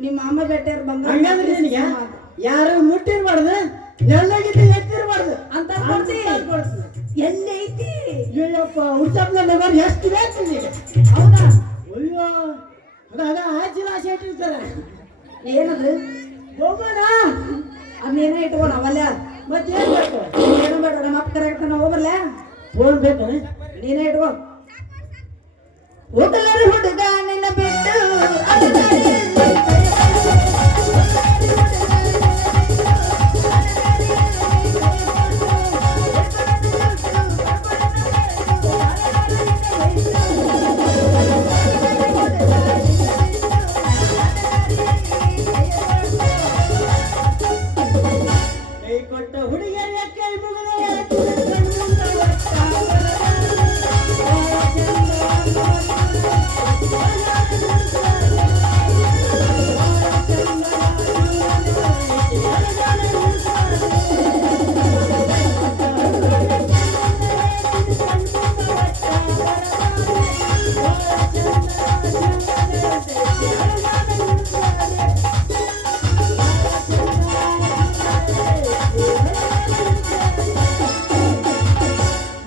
ನಿಮ್ಮ ಅಮ್ಮ ಬೆಟ್ಟಾರ ಹಂಗಂದ್ರೆ ನಿನಗೆ ಯಾರು ಮುಟ್ಟಿರ್ಬಾರ್ದು ಎಲ್ಲಗಿದ್ದು ಎತ್ತಿರ್ಬಾರ್ದು ಅಂತ ಕೊಡ್ತಿ ಎಲ್ಲಿ ಐತಿ ಅಯ್ಯಪ್ಪ ಹುಡ್ಸಪ್ನ ನಗರ್ ಎಷ್ಟು ಬೇಕು ನಿನಗೆ ಹೌದಾ ಅಯ್ಯೋ ಅದಾಗ ಆಚಿಲ ಆಸೆ ಇಟ್ಟಿರ್ತಾರೆ ಏನದು ಹೋಗೋಣ ಅದನ್ನೇನೋ ಇಟ್ಕೋಣ ಅವಲ್ಲ ಮತ್ತೆ ಏನ್ ಬೇಕು ಏನು ಬೇಡ ನಮ್ಮ ಅಪ್ಪ ಕರೆಕ್ಟ್ ಹೋಗ್ಬರ್ಲ ಫೋನ್ ಬೇಕಾನೆ ನೀನೇ ಇಟ್ಕೋ ಹೋಟೆಲರು ಹುಡುಗ ನಿನ್ನ ಬಿಟ್ಟು ಅಲೆದಾಡಿ ಕೈ ಕೊಟ್ಟ ಹುಡುಗಿಯ ಕೈ ಮುಗಿದ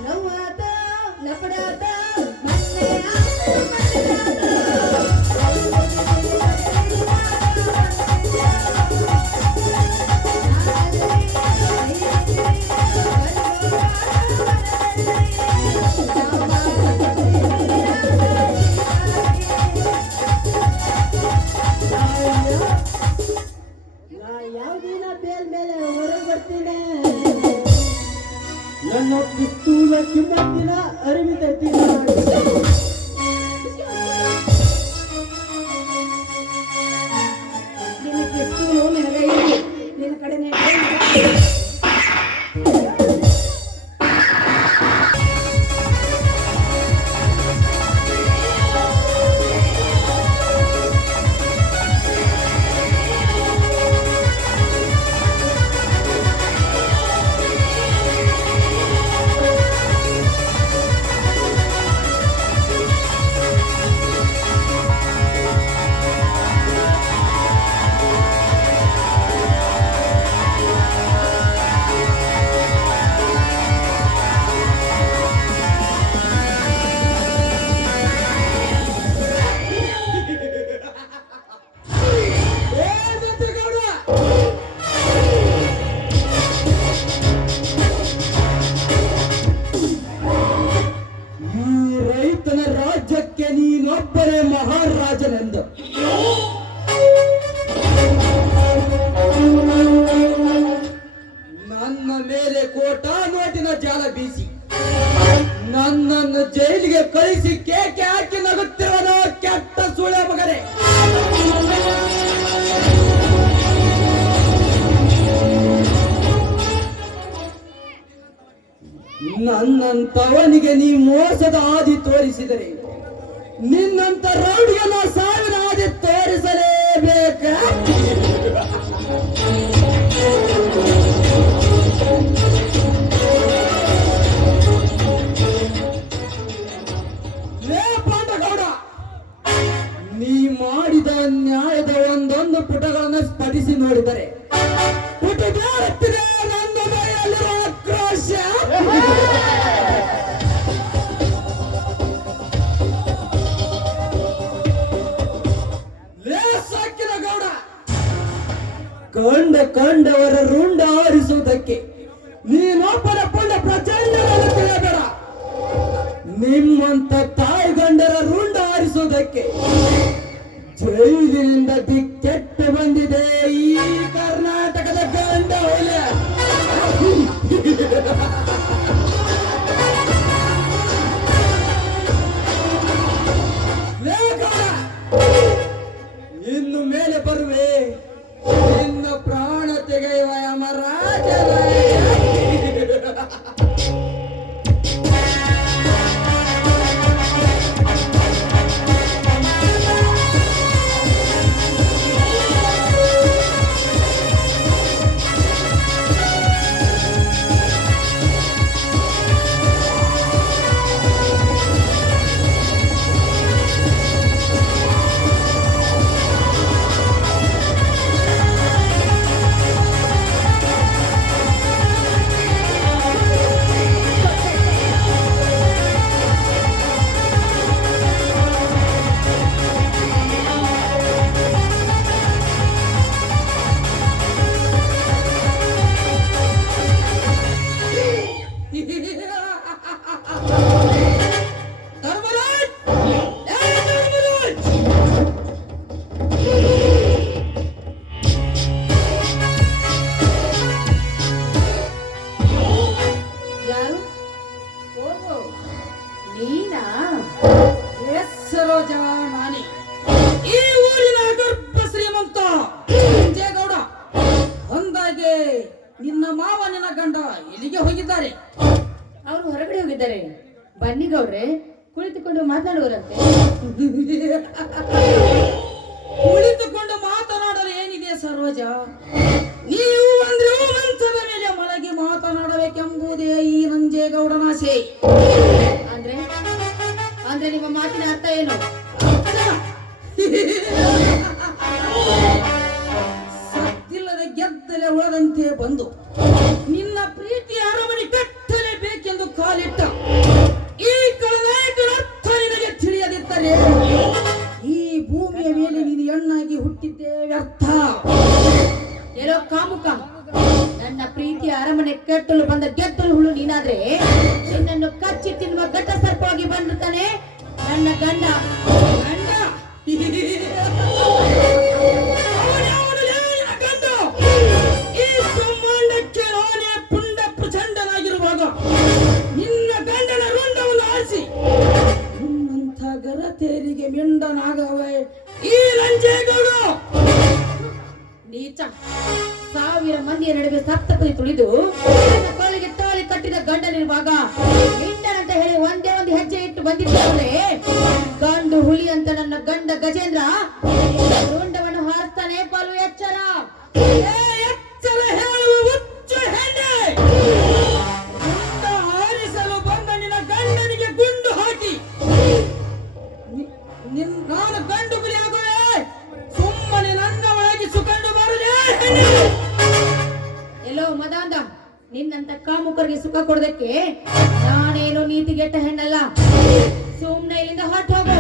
ನವ್ವಾತ ಲಪಡಾತ ನಾ ಯಾವ ದಿನ ಬೇಲ್ ಮೇಲೆ ಹೊರಗೆ ಬರ್ತೀನಿ ನನ್ನ ಪಿಸ್ತೂಲ ಕಿಮ್ಮತ್ತಿನ ಅರಿವಿತೈತಿ ನಿನ್ನ ಕಿಸ್ತೂಲು ನಿನಗೆ ಇಲ್ಲಿ ನಿನ್ನ ಕಡೆನೇ ಈ ರೈತನ ರಾಜ್ಯಕ್ಕೆ ನೀನೊಬ್ಬರೇ ಮಹಾರಾಜನೆಂದು ನನ್ನ ಮೇಲೆ ಕೋಟಾ ನೋಟಿನ ಜಾಲ ಬೀಸಿ ನನ್ನನ್ನು ಜೈಲಿಗೆ ಕಳಿಸಿ ಕೇಕೆ ಹಾಕಿ ನಗುತ್ತಿರೋದು ಕೆಟ್ಟ ಸುಳೆ ಮಗನೇ. ನನ್ನಂತವನಿಗೆ ನೀ ಮೋಸದ ಹಾದಿ ತೋರಿಸಿದರೆ ನಿನ್ನಂತ ರೌಡಿಯನ್ನ ಸಾವಿನ ಹಾದಿ ತೋರಿಸಲೇಬೇಕ. ಲೇ ಪಾಂಡಗೌಡ, ನೀ ಮಾಡಿದ ನ್ಯಾಯದ ಒಂದೊಂದು ಪುಟಗಳನ್ನು ಸ್ಫಟಿಸಿ ನೋಡಿದರೆ ಪುಟ ಬೇರುತ್ತಿದೆ ನನ್ನ ಮೈಯಲ್ಲಿರುವ ಆಕ್ರೋಶ. ಲೇ ಸಾಕಿನ ಗೌಡ, ಕಂಡವರ ರುಂಡ ಆರಿಸುವುದಕ್ಕೆ ನೀನೊಬ್ಬರ ಪುಂಡ ಪ್ರಚಂಡ ತಿಳಿಯಬೇಡ. ನಿಮ್ಮಂತ ತಾಯಿ ಗಂಡರ ರುಂಡ ಆರಿಸುವುದಕ್ಕೆ ಜೈಲಿನಿಂದ ದಿಕ್ಕೆಟ್ಟು ಬಂದಿದೆ ಈ ಕರ್ನಾಟಕದ ಗಂಡ ಹೊಲೆ. ಲೇ ಗೌಡ, ಇನ್ನು ಮೇಲೆ ಬರುವೆ ನಿನ್ನ ಪ್ರಾಣ ತೆಗೆಯುವ ಯಮರಾಜ. ಬಂದಿದ್ದಾರೆ. ಬನ್ನಿ ಗೌಡ್ರೆ, ಕುಳಿತುಕೊಂಡು ಮಾತಾಡುವರಂತೆ. ಕುಳಿತುಕೊಂಡು ಮಾತನಾಡಲು ಏನಿದೆ ಸರೋಜ? ನೀವು ಅಂದ್ರೆ ಮಂಚದ ಮೇಲೆ ಮಲಗಿ ಮಾತನಾಡಬೇಕೆಂಬುದೇ ಈ ನಂಜೇಗೌಡನ ಆಸೆ. ಅಂದ್ರೆ ಅಂದ್ರೆ ನಿಮ್ಮ ಮಾತಿನ ಅರ್ಥ ಏನು? ಸತ್ತಿಲ್ಲದೆ ಗೆದ್ದಲೆ ಉಳದಂತೆ ಬಂದು ನಿನ್ನ ಪ್ರೀತಿ ಅರಮನೆ ಕಟ್ಟಲೇಬೇಕೆಂದು ಕಾಲಿಟ್ಟ ಈ ಕಳನಾಯಕನ ಅರ್ಥ ನಿನಗೆ ತಿಳಿಯದಿದ್ದರೆ ಈ ಭೂಮಿಯ ಮೇಲೆ ನೀನು ಹೆಣ್ಣಾಗಿ ಹುಟ್ಟಿದ್ದೇ ವ್ಯರ್ಥ. ಎಲ್ಲೋ ಕಾಮುಕ, ನನ್ನ ಪ್ರೀತಿಯ ಅರಮನೆ ಕಟ್ಟಲು ಬಂದ ಗೆದ್ದಲು ಹುಳು ನೀನಾದ್ರೆ ನಿನ್ನನ್ನು ಕಚ್ಚಿ ತಿನ್ನುವ ಘಟ ಸರ್ಪವಾಗಿ ಬಂದಿರ್ತಾನೆ ನನ್ನ ಗಂಡ. ಗಂಡ ಅವನ್ಯಾವನು ನಿನ್ನ ಗಂಡ? ಈ ಬ್ರಹ್ಮಾಂಡಕ್ಕೆ ನಾನೇ ಪುಂಡ ಪ್ರಚಂಡನಾಗಿರುವಾಗ ನಿನ್ನ ಗಂಡನ ರುಂಡವನ್ನು ಆರಿಸಿ ನಿನ್ನಂಥ ಗರತೇರಿಗೆ ಮಿಂಡನಾಗವೆ ಈ ನಂಜೇಗೌಡ. ನೀಚ, 1000 ಮಂದಿಯ ನಡುವೆ ಸಪ್ತಪದಿ ತುಳಿದು ನನ್ನ ಕೋಲಿಗೆ ತಾಳಿ ಕಟ್ಟಿದ ಗಂಡನಿರುವಾಗ ಮಿಂಡನಂತ ಹೇಳಿ ಒಂದೇ ಒಂದು ಹೆಜ್ಜೆ ಇಟ್ಟು ಬಂದಿದ್ದಾನೆ ಗಂಡು ಹುಲಿ ಅಂತ ನನ್ನ ಗಂಡ ಗಜೇಂದ್ರ ರುಂಡವನ್ನು ಹಾರಿಸ್ತಾನೆ. ಬಲು ಎಚ್ಚರ, ಎಚ್ಚರ ಹೇಳುವ ಹುಚ್ಚು ಹೆಣ್ಣೆ. ರುಂಡ ಹಾರಿಸಲು ಬಂದ ನಿನ್ನ ಗಂಡನಿಗೆ ಗುಂಡು ಹಾಕಿ ನಾನು ಗಂಡು ಹುಲಿ ಆಗುವೆ. ಸುಮ್ಮನೆ ನನ್ನ ಒಳಗೆ ಸುಕೊಂಡು ಬರುದೇ ಹೆಣ್ಣೆ. ಎಲ್ಲೋ ಮದಾಂಧ, ನಿನ್ನಂತ ಕಾಮುಕರಿಗೆ ಸುಖ ಕೊಡೋದಕ್ಕೆ ನಾನೇನು ನೀತಿಗೆಟ್ಟ ಹೆಣ್ಣಲ್ಲ. ಸುಮ್ನೆ ಇಲ್ಲಿಂದ ಹೊರಟು ಹೋಗು.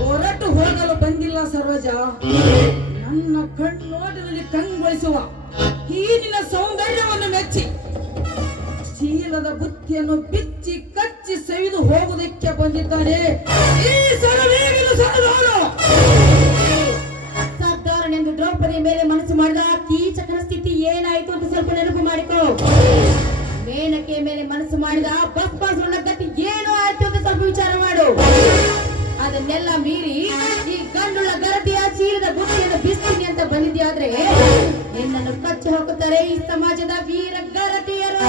ಹೊರಟು ಹೋಗಲು ಬಂದಿಲ್ಲ ಸರೋಜ. ನನ್ನ ಕಣ್ಣೋಟದಲ್ಲಿ ಕಂಗೊಳಿಸುವ ಈ ನಿನ್ನ ಸೌಂದರ್ಯವನ್ನು ಮೆಚ್ಚಿ ಶೀಲದ ಬುದ್ಧಿಯನ್ನು ಬಿಚ್ಚಿ ಕಚ್ಚಿ ಸವಿದು ಹೋಗುವುದಕ್ಕೆ ಬಂದಿದ್ದಾನೆ ಈ ಸರವೇಗಲು ಸರದಾರ. ಸರ್ದಾರನೆಂದು ದ್ರೌಪದಿ ಮೇಲೆ ಮನಸ್ಸು ಮಾಡಿದ ಕೀಚಕನ ಸ್ಥಿತಿ ಏನಾಯ್ತು ಅಂತ ಸ್ವಲ್ಪ ನೆನಪು ಮಾಡಿಕೊ. ಮೇನಕೆ ಮೇಲೆ ಮನಸ್ಸು ಮಾಡಿದ ಬಸ್ಪಾಸುರನ ಗತಿ ಏನು ಆಯ್ತು ಅಂತ ಸ್ವಲ್ಪ ವಿಚಾರ ಮಾಡು. ಅದನ್ನೆಲ್ಲ ಮೀರಿ ಈ ಗಂಡುಳ್ಳ ಗರತಿಯ ಚೀಲದ ಬುದ್ಧಿಯನ್ನು ಬಿಸ್ತೀನಿ ಅಂತ ಬಂದಿದ್ಯಾದ್ರೆ ನಿನ್ನನ್ನು ಕಚ್ಚಿ ಹಾಕುತ್ತಾರೆ ಈ ಸಮಾಜದ ವೀರ ಗರತಿಯರು.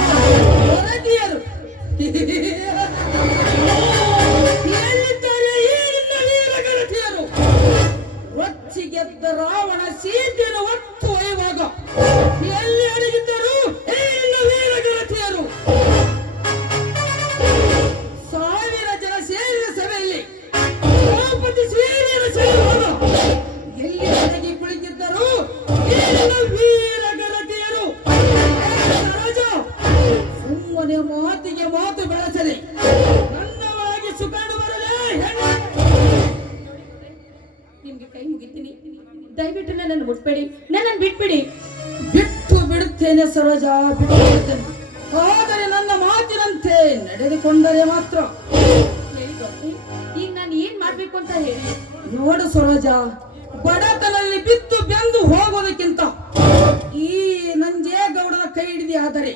ಗರತಿಯರು ಎಲ್ಲಿದ್ದಾರೆ ಈ ನಿನ್ನ ವೀರ ಗರತಿಯರು? ರೊಚ್ಚಿ ಗೆದ್ದ ರಾವಣ ಸೀತೆಯನ್ನು ಒತ್ತು ಒಯ್ಯುವಾಗ ಎಲ್ಲಿ ಅಡಗಿದ್ದರು ಈ ನಿನ್ನ ವೀರ ಗರತಿಯರು? 1000 ಜನ ಸೇರಿದ ಸಭೆಯಲ್ಲಿ ದ್ರೌಪದಿ ಶ್ರೀಯನ್ನು ಸೆಳೆಯುವಾಗ ಎಲ್ಲಿ ಅಡಗಿ ಕುಳಿತಿದ್ದರು ಈ ನಿನ್ನ ವೀರ ಗರತಿಯರು? ಸರೋಜ, ಸುಮ್ಮನೆ ಮಾತಿಗೆ ಮಾತು ಬೆಳೆಸಲಿ ನನ್ನ ಒಳಗೆ ಸುಕೊಂಡು ಬರಲೇ ಹೆಣ್ಣೆ. ನಿಮ್ಗೆ ಕೈ ಮುಗಿತೀನಿ, ದಯವಿಟ್ಟು ನನ್ನನ್ನು ಮುಟ್ಬೇಡಿ, ನನ್ನನ್ನು ಬಿಟ್ಬಿಡಿ. ಬಿಟ್ಟು ಬಿಡುತ್ತೇನೆ ಸರೋಜ, ಬಿಟ್ಟು ಬಿಡುತ್ತೇನೆ. ಆದರೆ ನನ್ನ ಮಾತಿನಂತೆ ನಡೆದುಕೊಂಡರೆ ಮಾತ್ರ. ಹೇಳಿ ಗೌರಿ, ಈಗ ನಾನು ಏನ್ ಮಾಡ್ಬೇಕು ಅಂತ ಹೇಳಿ. ನೋಡು ಸರೋಜ, ಬಡತನಲ್ಲಿ ಬಿತ್ತು ಬೆಂದು ಹೋಗೋದಕ್ಕಿಂತ ಈ ನಂಜೇಗೌಡನ ಕೈ ಹಿಡಿದಾದರೆ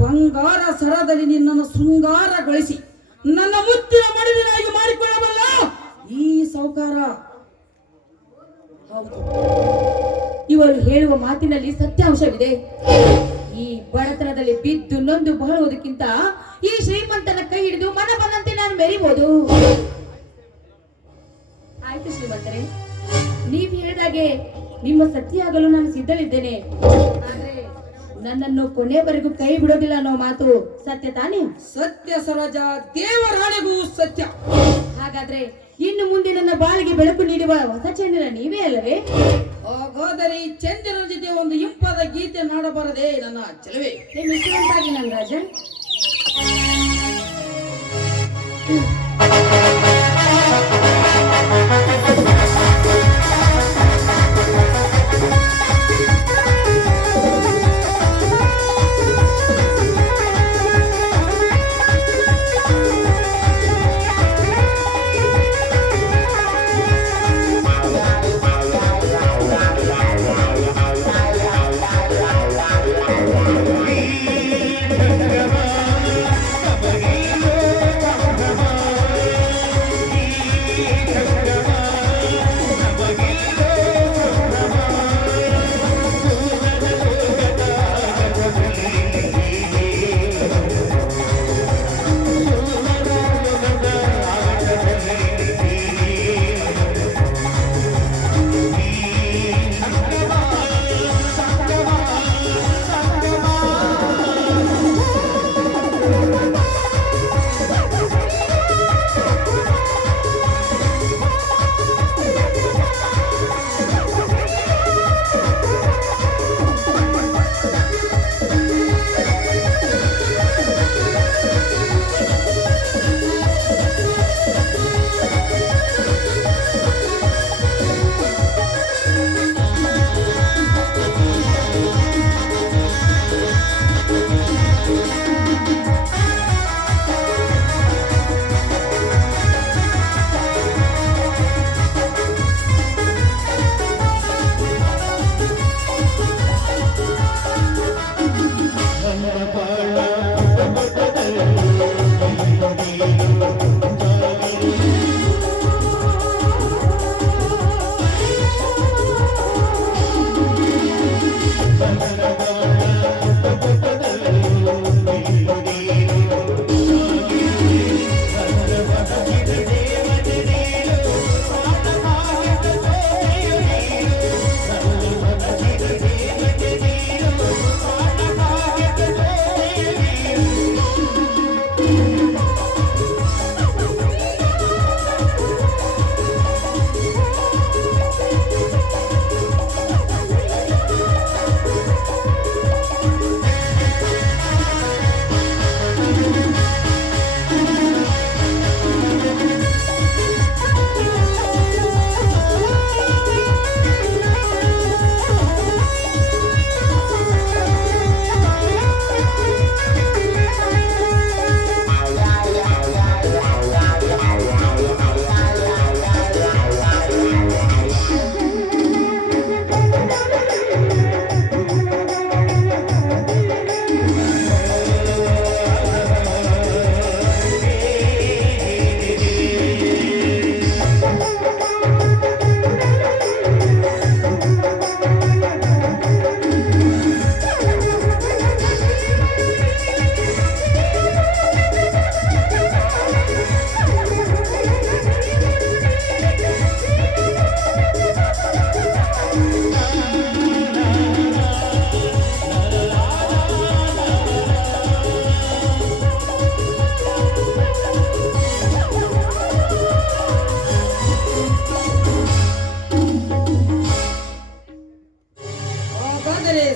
ಬಂಗಾರ ಸರದಲ್ಲಿ ನಿನ್ನನ್ನು ಶೃಂಗಾರಗೊಳಿಸಿ ನನ್ನ ಮುತ್ತಿನ ಮಡಿದಿನಾಗಿ ಮಾಡಿಕೊಳ್ಳಬಲ್ಲ ಈ ಸೌಕಾರ. ಹೌದು, ಇವರು ಹೇಳುವ ಮಾತಿನಲ್ಲಿ ಸತ್ಯಾಂಶವಿದೆ. ಈ ಬಡತನದಲ್ಲಿ ಬಿದ್ದು ನೊಂದು ಬಹಳುವುದಕ್ಕಿಂತ ಈ ಶ್ರೀಮಂತನ ಕೈ ಹಿಡಿದು ಮನ ಬಂದಂತೆ ನಾನು ಮೆರಿಬಹುದು. ಆಯ್ತು ಶ್ರೀಮಂತರೇ, ನೀವು ಹೇಳಿದಾಗೆ ನಿಮ್ಮ ಸತಿಯಾಗಲು ನಾನು ಸಿದ್ಧವಿದ್ದೇನೆ. ಆದ್ರೆ ನನ್ನನ್ನು ಕೊನೆವರೆಗೂ ಕೈ ಬಿಡೋದಿಲ್ಲ ಅನ್ನೋ ಮಾತು ಸತ್ಯ ತಾನೇ? ಸತ್ಯ ಸರೋಜ, ದೇವರಾಣಿಗೂ ಸತ್ಯ. ಹಾಗಾದ್ರೆ ಇನ್ನು ಮುಂದೆ ನನ್ನ ಬಾಳಿಗೆ ಬೆಳಕು ನೀಡುವ ಹೊಸ ಚಂದಿರ ನೀವೇ ಅಲ್ಲವೇ? ಹಾಗಾದರೆ ಈ ಚಂದಿರನ ಜೊತೆ ಒಂದು ಇಂಪಾದ ಗೀತೆ ನಾಡಬಾರದೆ ನನ್ನ ಚೆಲುವೆ? ನಿಮ್ಮ ಹೆಸರುಂಟಾಗಿ ನನ್ನ ರಾಜ.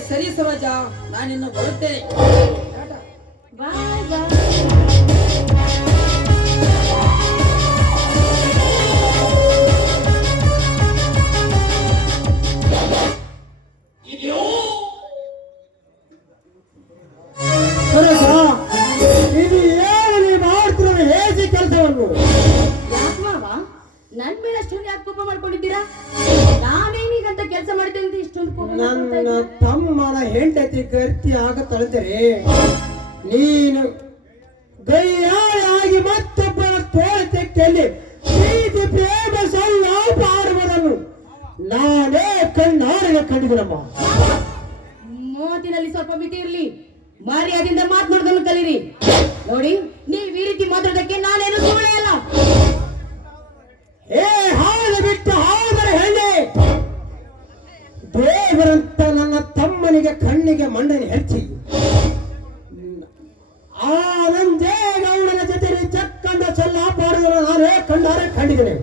ಸರಿ ಸರೋಜ, ನಾನಿನ್ನು ಬರುತ್ತೇನೆ. ಬಾಯ್ ಬಾಯ್. ಸರೋಜ, ಇದು ಏನು ನೀವು ಮಾಡ್ತಿರೋ ಹೇಸಿ ಕೆಲಸವನ್ನು? ಯಾಕೆ ಮಾವ ನನ್ ಮೇಲೆ ಅಷ್ಟೊಂದು ಯಾಕೆ ಕೋಪ ಮಾಡ್ಕೊಂಡಿದ್ದೀರಾ? ನಾನೇನೀಗಂತ ಕೆಲಸ ಮಾಡಿದ್ದೆ ಅಂತ ಇಷ್ಟೊಂದು ಕೋಪ ನನ್ನ ಮಾಡ್ಕೊಳ್ತಾ ಇದ್ದೀರಾ? ತಮ್ಮನ ಹೆಂಡತಿ ಗರ್ತಿ ಆಗ ತಳೆದರೆ ನೀನು ಗೈಯಾಳಾಗಿ ಮತ್ತೊಬ್ಬನ ತೋಳತೆಯಲ್ಲಿ ಪ್ರೀತಿ ಪ್ರೇಮ ಸಲ್ಲಾಪ ಆಡುವುದನ್ನು ನಾನೇ ಕಣ್ಣಾರೆ ಕಂಡಿದ್ದನಮ್ಮ. ಮಾತಿನಲ್ಲಿ ಸ್ವಲ್ಪ ಮಿತಿ ಇರ್ಲಿ, ಮರ್ಯಾದಿಂದ ಮಾತನಾಡೋದನ್ನು ಕಲೀರಿ. ನೋಡಿ, ನೀವ್ ಈ ರೀತಿ ಮಾತಾಡೋದಕ್ಕೆ ನಾನೇನು ಸುಮ್ಮನೆ ಅಲ್ಲ. ಏ ಹಾಲು ಬಿಟ್ಟು ಹಾಲರ ಹೆಣ್ಣೆ, ದೇವರಂತ ನನ್ನ ತಮ್ಮನಿಗೆ ಕಣ್ಣಿಗೆ ಮಣ್ಣನ್ನು ಹೆಚ್ಚಿ ಆನಂದೇಗೌಡನ ಜೊತೆ ಚಕ್ಕಂದ ಸಲ್ಲಾಪಾಡುವುದನ್ನು ನಾನೇ ಕಣ್ಣಾರೆ ಕಂಡಿದ್ದೇನೆ.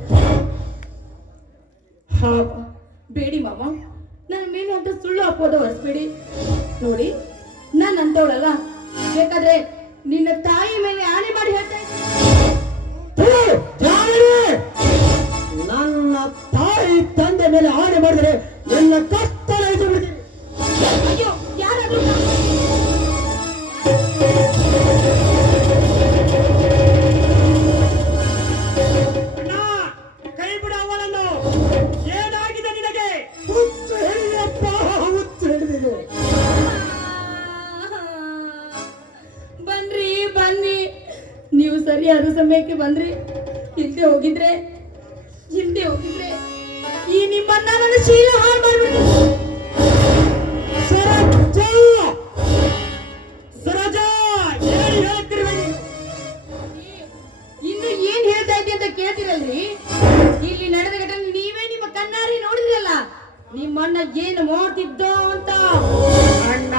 ಬೇಡಿ ಮಾವ, ನನ್ನ ಮೇಲೆ ಅಂತ ಸುಳ್ಳು ಅಪವಾದ ಹೊರಿಸ್ಬೇಡಿ. ನೋಡಿ, ನಾನು ಅಂತವಳಲ್ಲ, ಬೇಕಾದ್ರೆ ನಿನ್ನ ತಾಯಿ ಮೇಲೆ ಆಣೆ ಮಾಡಿ ಹೇಳ್ತಾ ಇದ್ದೀನಿ. ನನ್ನ ತಾಯಿ ತಂದೆ ಮೇಲೆ ಆಣೆ ಮಾಡಿದರೆ ನನ್ನ ಕತ್ತಲೈದು ಬಿಡ್ತೀನಿ. ಅಯ್ಯೋ, ಯಾರಾದ್ರೂ ಅಣ್ಣ, ಕೈ ಬಿಡ ಅವನನ್ನು. ಏನಾಗಿದೆ ನಿನಗೆ? ಹುಚ್ಚು ಹಿಡಿಯಪ್ಪ, ಹುಚ್ಚು ಹಿಡಿದಿದೆ. ಬನ್ರಿ ಬನ್ನಿ, ನೀವು ಸರಿಯಾದ ಸಮಯಕ್ಕೆ ಬಂದ್ರಿ. ಹಿಂದೆ ಹೋಗಿದ್ರೆ ಈ ನಿಮ್ಮನ್ನ ನನ್ನ ಶೀಲ ಹಾಳು ಮಾಡ್ಬಿಟ್ಟು. ಸರೋಜ, ಸರೋಜ, ಏನು ಹೇಳುತ್ತಿರುವೆ? ಇನ್ನು ಏನ್ ಹೇಳ್ತಾ ಇದ್ದೆ ಅಂತ ಕೇಳ್ತಿರಲ್ರಿ? ಇಲ್ಲಿ ನಡೆದ ಘಟನೆ ನೀವೇ ನಿಮ್ಮ ಕಣ್ಣಾರಿ ನೋಡಿದ್ರಲ್ಲ, ನಿಮ್ಮಣ್ಣ ಏನು ಮಾಡ್ತಿದ್ದೋ ಅಂತ. ಅಣ್ಣ,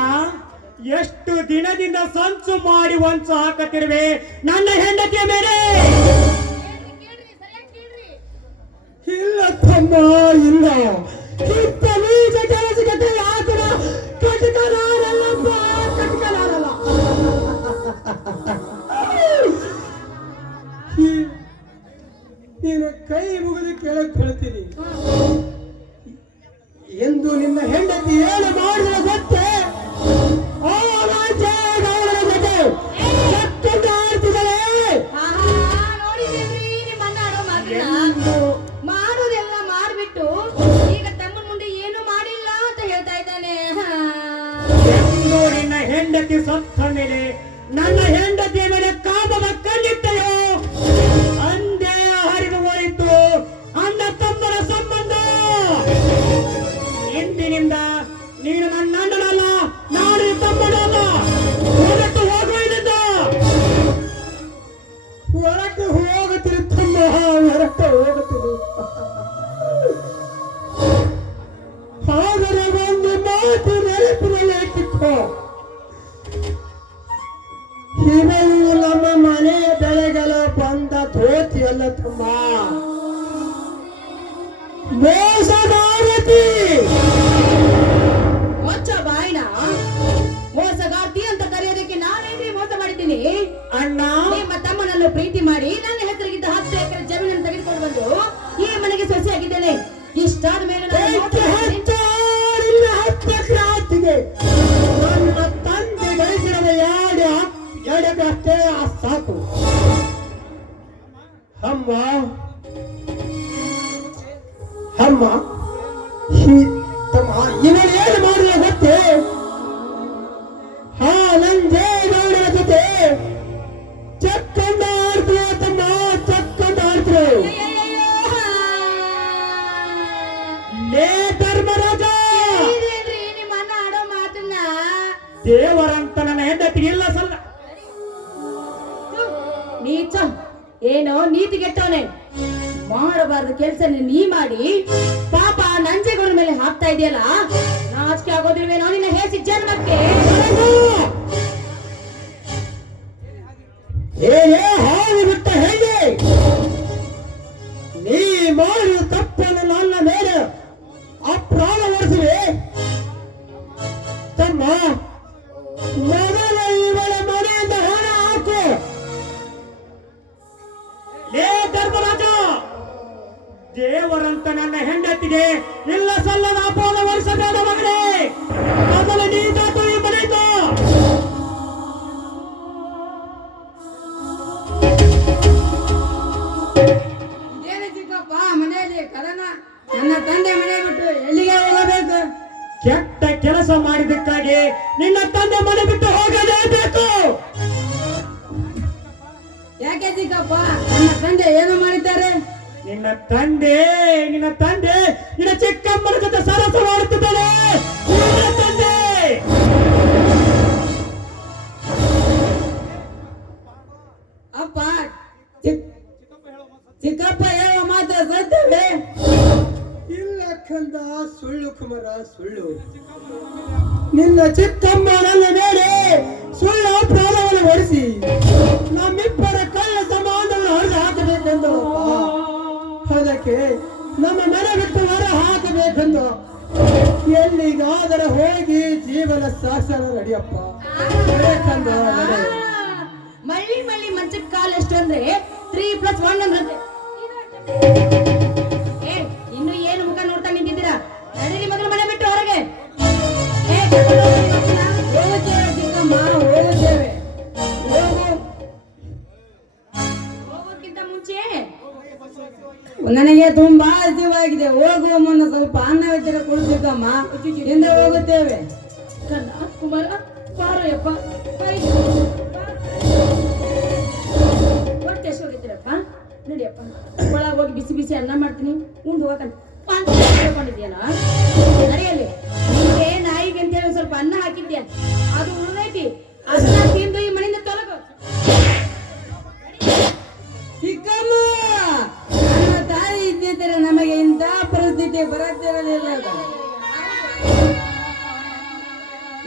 ಎಷ್ಟು ದಿನದಿಂದ ಸಂಚು ಮಾಡಿ ವಂಚು ಹಾಕತ್ತಿರುವೆ ನನ್ನ ಹೆಂಡತಿಯ ಮೇಲೆ. ಇಲ್ಲ ತಮ್ಮ, ಇಲ್ಲ. ಇಂಥ ನೀಚ ಕೆಲಸಕ್ಕೆ ಆತನ ಕಟಕನಾರಲ್ಲಪ್ಪ, ಕಟಕನಾರಲ್ಲ. ನೀನು ಕೈ ಮುಗಿದು ಕೇಳಕ್ ಹೇಳ್ತೀನಿ. ಎಂದು ನಿನ್ನ ಹೆಂಡತಿ ಏನು ಮಾಡಿದ ಗೊತ್ತೇ? ಆ ರಾಜೇಗೌಡನ ಜೊತೆ ಚಕ್ಕಂದ ಆಡ್ತಿದ್ದಾಳೆ. ನೋಡಿದೇನ್ರಿ ನಿಮ್ಮಣ್ಣ ಆಡೋ ಮಾತನ್ನ? ಮಾಡೋದೆಲ್ಲ ಮಾಡ್ಬಿಟ್ಟು ಈಗ ತಮ್ಮನ ಮುಂದೆ ಏನು ಮಾಡಿಲ್ಲ ಅಂತ ಹೇಳ್ತಾ ಇದ್ದಾನೆ. ಎಂದು ನಿನ್ನ ಹೆಂಡತಿ ಸತ್ತ ಮೇಲೆ ನನ್ನ ಹೆಂಡತಿಯ ಮೇಲೆ ಕಾಮದ ಕಣ್ಣಿಟ್ಟೆಯೋ ಅಂದೇ ಹರಿದು ಹೋಯಿತು ಅಣ್ಣ ತಮ್ಮನ ಸಂಬಂಧ. ಇಂದಿನಿಂದ ನೀನು ನನ್ನ ಅಣ್ಣನಲ್ಲ, ನಾನು ನಿನ್ನ ತಮ್ಮನಲ್ಲ. ಹೊರಟು ಹೋಗುವುದಿಲ್ಲ. ಹೊರಟು ಹೋಗುತ್ತಿರು ತಮ್ಮ, ಹೊರಟು ಹೋಗುತ್ತಿರು. ಆದರೆ ಒಂದು ಮಾತು ನೆನಪಿನಲ್ಲಿ ಇಟ್ಟುಕೋ, ಇವೆಯೂ ನಮ್ಮ ಮನೆಯ ಬೆಳೆಗಳ ಬಂದ ಧೋತಿ ಅಲ್ಲ ತಮ್ಮ, ಮೋಸಗಾರತಿ. ಮೊಚ್ಚ ಬಾಯಿನ ಮೋಸಗಾರ್ತಿ ಅಂತ ಕರೆಯೋದಕ್ಕೆ ನಾನೇನ್ರಿ ಮೋಸ ಮಾಡಿದ್ದೀನಿ? ಅಣ್ಣ, ನಿಮ್ಮ ತಮ್ಮನನ್ನು ಪ್ರೀತಿ ಮಾಡಿ ನನ್ನ ಹೆಸರಿಗಿದ್ದ 10 ಎಕರೆ ಜಮೀನನ್ನು ತೆಗೆದುಕೊಂಡು ಬಂದು ಈ ಮನೆಗೆ ಸೊಸೆಯಾಗಿದ್ದೇನೆ. ಇಷ್ಟಾದ ಮೇಲೆ ನಾನು ಮೋಸ ಮಾಡಿದ್ದೀನಿ. ಹೆಚ್ಚಾರಿಲ್ಲ 10 ಎಕರೆ ಆಸ್ತಿಗೆ ನನ್ನ ತಂದೆ ಗಳಿಸಿರುವ ಎರಡು ಅಷ್ಟೇ ಸಾಕು. ಅಮ್ಮ ಅಮ್ಮ, ಇವಳು ಏನು ಮಾಡಿದ ಗೊತ್ತೇ? ನಂಜೇಗೌಡನ ಜೊತೆ ಚಕ್ಕಂದ ಆಡ್ತೀಯ ತಮ್ಮ, ಚಕ್ಕಂದ ಆಡ್ತೀಯ. ಲೇ ಧರ್ಮರಾಜ, ಇದೇನ್ರಿ ನಿಮ್ಮ ಅಣ್ಣ ಆಡೋ ಮಾತನ್ನ? ದೇವರಂತ ನನ್ನ ಹೆಂಡತಿಗೆ ಇಲ್ಲ ಸಲ್ಲ. ನೀಚ, ಏನೋ ನೀತಿಗೆಟ್ಟವನೇ. ಮಾಡಬಾರ್ದು ಕೆಲಸ ನೀ ಮಾಡಿ ಪಾಪ ನಂಜೇಗೌಡ ಮೇಲೆ ಹಾಕ್ತಾ ಇದೆಯಲ್ಲ, ನಾಚಿಕೆ ಆಗೋದಿಲ್ವೇನೋ ನಿನ್ನ ಹೇಸಿ ಜನ್ಮಕ್ಕೆ? ಹಾವು ಬಿಟ್ಟ ಹೇಗೆ ನೀ ಮಾಡಿದ ತಪ್ಪನ್ನು ನನ್ನ ಮೇಲೆ ಅಪರಾಧ ಹೊರಿಸಿವೆ. ಚಿಕ್ಕಮ್ಮ ಮೊದಲು ಇವಳ ಮನೆಯಿಂದ ಹಣ ಹಾಕು. ಲೇ ಧರ್ಮರಾಜ, ದೇವರಂತ ನನ್ನ ಹೆಂಡತಿಗೆ ಇಲ್ಲ ಸಲ್ಲದ ಅಪೋಲ ವರ್ಷಬೇಡ ಮಗಳೇ. ಮೊದಲು ನೀತಾತು ಈ ಮನೆಯಿಂದ. ಇದೇನು ಚಿಕ್ಕಪ್ಪ ಮನೆಯಲ್ಲಿ ಕದನ? ನನ್ನ ತಂದೆ ಮನೆ ಬಿಟ್ಟು ಎಲ್ಲಿಗೆ ಹೋಗಬೇಕು? ಕೆಟ್ಟ ಕೆಲಸ ಮಾಡಿದ್ದಕ್ಕಾಗಿ ನಿನ್ನ ತಂದೆ ಮನೆ ಬಿಟ್ಟು ಹೋಗಲೇಬೇಕು. ಯಾಕೆ ಚಿಕ್ಕಪ್ಪ, ನನ್ನ ತಂದೆ ಏನು ಮಾಡಿದ್ದಾರೆ? ನಿನ್ನ ತಂದೆ ನಿನ್ನ ಚಿಕ್ಕಮ್ಮನ ಜೊತೆ ಸರಸ ಮಾಡುತ್ತಿದ್ದಾನೆ. ನಿನ್ನ ತಂದೆ ಅಪ್ಪ, ಚಿಕ್ಕಪ್ಪ ಹೇಳುವ ಮಾತ್ರ ಸತ್ಯವೇ? ಇಲ್ಲ ಕಂದ, ಸುಳ್ಳು ಕುಮಾರ, ಸುಳ್ಳು. ನಿನ್ನ ಚಿಕ್ಕಮ್ಮ ನನ್ನ ಮೇಲೆ ಸುಳ್ಳು ಪ್ರಾಣವನ್ನು ಹೊರಿಸಿ ನಮ್ಮಿಬ್ಬರ ಕಳ್ಳ ಸಂಬಂಧವನ್ನು ಹೊರಗೆ ಹಾಕಬೇಕೆಂದು, ಅದಕ್ಕೆ ನಮ್ಮ ಮನೆ ಬಿಟ್ಟು ಹೊರ ಹಾಕಬೇಕೆಂದು ಎಲ್ಲಿಗಾದರೆ ಹೋಗಿ ಜೀವನ ಸಾಕ್ಷರ ನಡಿಯಪ್ಪ. ಕಂದ ನಡೆ. ಮಳ್ಳಿ ಮಳ್ಳಿ ಮಂಚಕ್ಕೆ ಕಾಲ್ ಎಷ್ಟು ಅಂದ್ರೆ 3+1 ಅಂದ್ರೆ ಇನ್ನು ಏನು ಮುಖ ನೋಡ್ತಾ ನಿಂತಿದ್ದೀರಾ? ನಡೀರಿ ಮೊದಲು ಮನೆ ಬಿಟ್ಟು ಹೊರಗೆ. ಹೋಗುತ್ತೇವೆ ಚಿಕ್ಕಮ್ಮ, ಹೋಗುತ್ತೇವೆ. ಹೋಗೋಕ್ಕಿಂತ ಮುಂಚೆ ನನಗೆ ತುಂಬಾ ಹಸಿವಾಗಿದೆ. ಹೋಗುವ ಮುನ್ನ ಸ್ವಲ್ಪ ಅನ್ನವಿದ್ದರೆ ಕೊಡ್ಬೇಕಮ್ಮ. ಹಿಂದೆ ಹೋಗುತ್ತೇವೆ. ಕನ್ನ ಕುಮಾರ ಬಾರಯ್ಯಪ್ಪ, ಹೊಟ್ಟೆ ಎಷ್ಟು ಹೋಗಿದ್ದೀರಪ್ಪ? ನಡಿಯಪ್ಪ, ಒಳಗೆ ಹೋಗಿ ಬಿಸಿ ಬಿಸಿ ಅನ್ನ ಮಾಡ್ತೀನಿ, ಉಂಡು ಹೋಗಂತ ಕೊಂಡಿದ್ಯಾನ? ನಡೆಯಲ್ಲಿ ನಿಮಗೆ ನಾಯಿಗೆ ಅಂತ ಹೇಳಿ ಸ್ವಲ್ಪ ಅನ್ನ ಹಾಕಿದ್ಯಾ, ಅದು ಉಳಿದೈತಿ. ಅನ್ನ ತಿಂದು ಈ ಮನೆಯಿಂದ ತೊಲಗು. ಚಿಕ್ಕಮ್ಮ, ನನ್ನ ತಾಯಿ ಇದ್ದಿದ್ದರೆ ನಮಗೆ ಇಂಥ ಪರಿಸ್ಥಿತಿ ಬರುತ್ತಿರಲಿಲ್ಲ.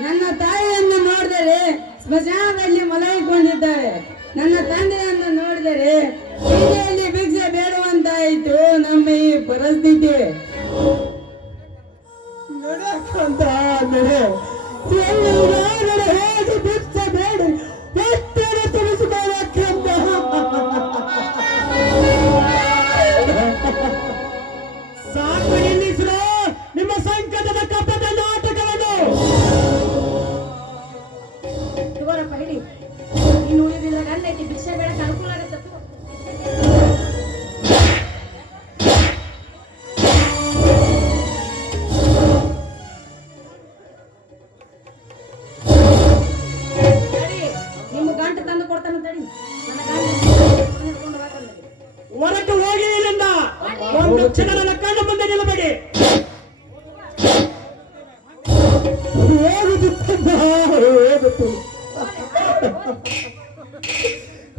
ನನ್ನ ತಾಯಿಯನ್ನು ನೋಡಿದರೆ ಸ್ಮಶಾನದಲ್ಲಿ ಮಲಗಿಕೊಂಡಿದ್ದಾರೆ. ನನ್ನ ತಂದೆಯನ್ನು ನೋಡಿದರೆ ಬೀದಿಯಲ್ಲಿ ಭಿಕ್ಷೆ ಬೇಡುವಂತಾಯಿತು ನಮ್ಮ ಈ ಪರಿಸ್ಥಿತಿ. ನಡೆಯಕ್ಕಂತ ನಡೆ. ಎಲ್ಲಿಗಾದರೂ ಹೋಗಿ ಭಿಕ್ಷೆ ಬೇಡಿ ಹೊಟ್ಟೆಯನ್ನು ತುಂಬಿಸಿಕೊಳ್ಳಕ್ಕಂತ. ಸಾಕು ನಿಲ್ಲಿಸ್ರು ನಿಮ್ಮ ಸಂಕಟದ ಕಪ್ಪದ ನಾಟಕವನ್ನು. ತಗೋರಪ್ಪ, ಹೇಳಿ. ಇನ್ನು ಉಳಿದಿಲ್ಲ ಗಂಡ ಐತಿ, ಭಿಕ್ಷೆ ಬೇಡಕ್ಕೆ ಅನುಕೂಲ ಆಗತ್ತೆ. ತಡಿ, ನಿಮ್ಮ ಗಂಟು ತಂದು ಕೊಡ್ತಾನೆ. ತಡಿ, ನನ್ನ ಗಂಟು ಹಿಡ್ಕೊಂಡು ಹೋಗಲ್ಲ. ಹೊರಟು ಹೋಗಿ ಇಲ್ಲಿಂದ. ಒಂದು ಕ್ಷಣ ನನ್ನ ಕಣ್ಣು ಮುಂದೆ ನಿಲ್ಲಬೇಡಿ. ಹೋಗುತ್ತು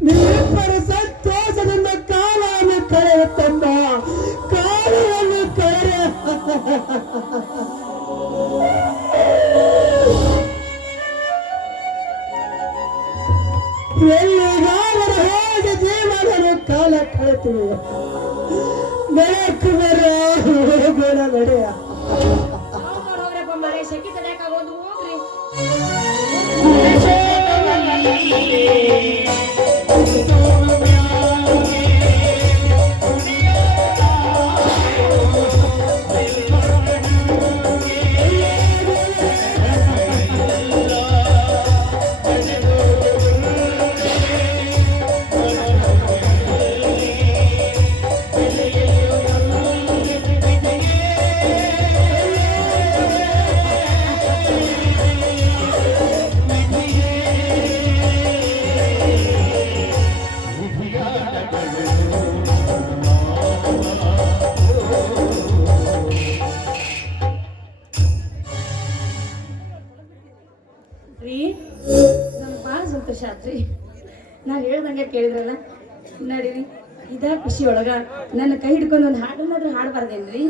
ನೀವಿಬ್ಬರು ಸಂತೋಷದಿಂದ ಕಾಲವನ್ನು ಕಳೆಯುತ್ತಂದ ಕಾಲವನ್ನು ಕಳೆಯ. ಎಲ್ಲಿಗಾದರೂ ಹೋಗಿ ಜೀವನವನ್ನು ಕಾಲ ಕಳೆಯುತ್ತವೆ. ನಡೆಯಕ್ಕೆ ಬರ ಹೋಗೋಣ, ನಡೆಯ. ಹೋಗ್ರಪ್ಪ ಮಾರೇ, ಶೆಕೆ ತಡೆಯಕ್ಕಾಗೋದು, ಹೋಗ್ರಿ. ರೀ, ನಂಗೆ ಭಾಳ ಸಂತೋಷ ಆತ್ರಿ. ನಾನು ಹೇಳ್ದಂಗೆ ಕೇಳಿದ್ರಲ್ಲ. ನಡೀರಿ, ಇದ ಖುಷಿ ಒಳಗ ನನ್ನ ಕೈ ಹಿಡ್ಕೊಂಡು ಒಂದು ಹಾಡನ್ನಾದ್ರೂ ಹಾಡಬಾರ್ದೇನ್ರಿ?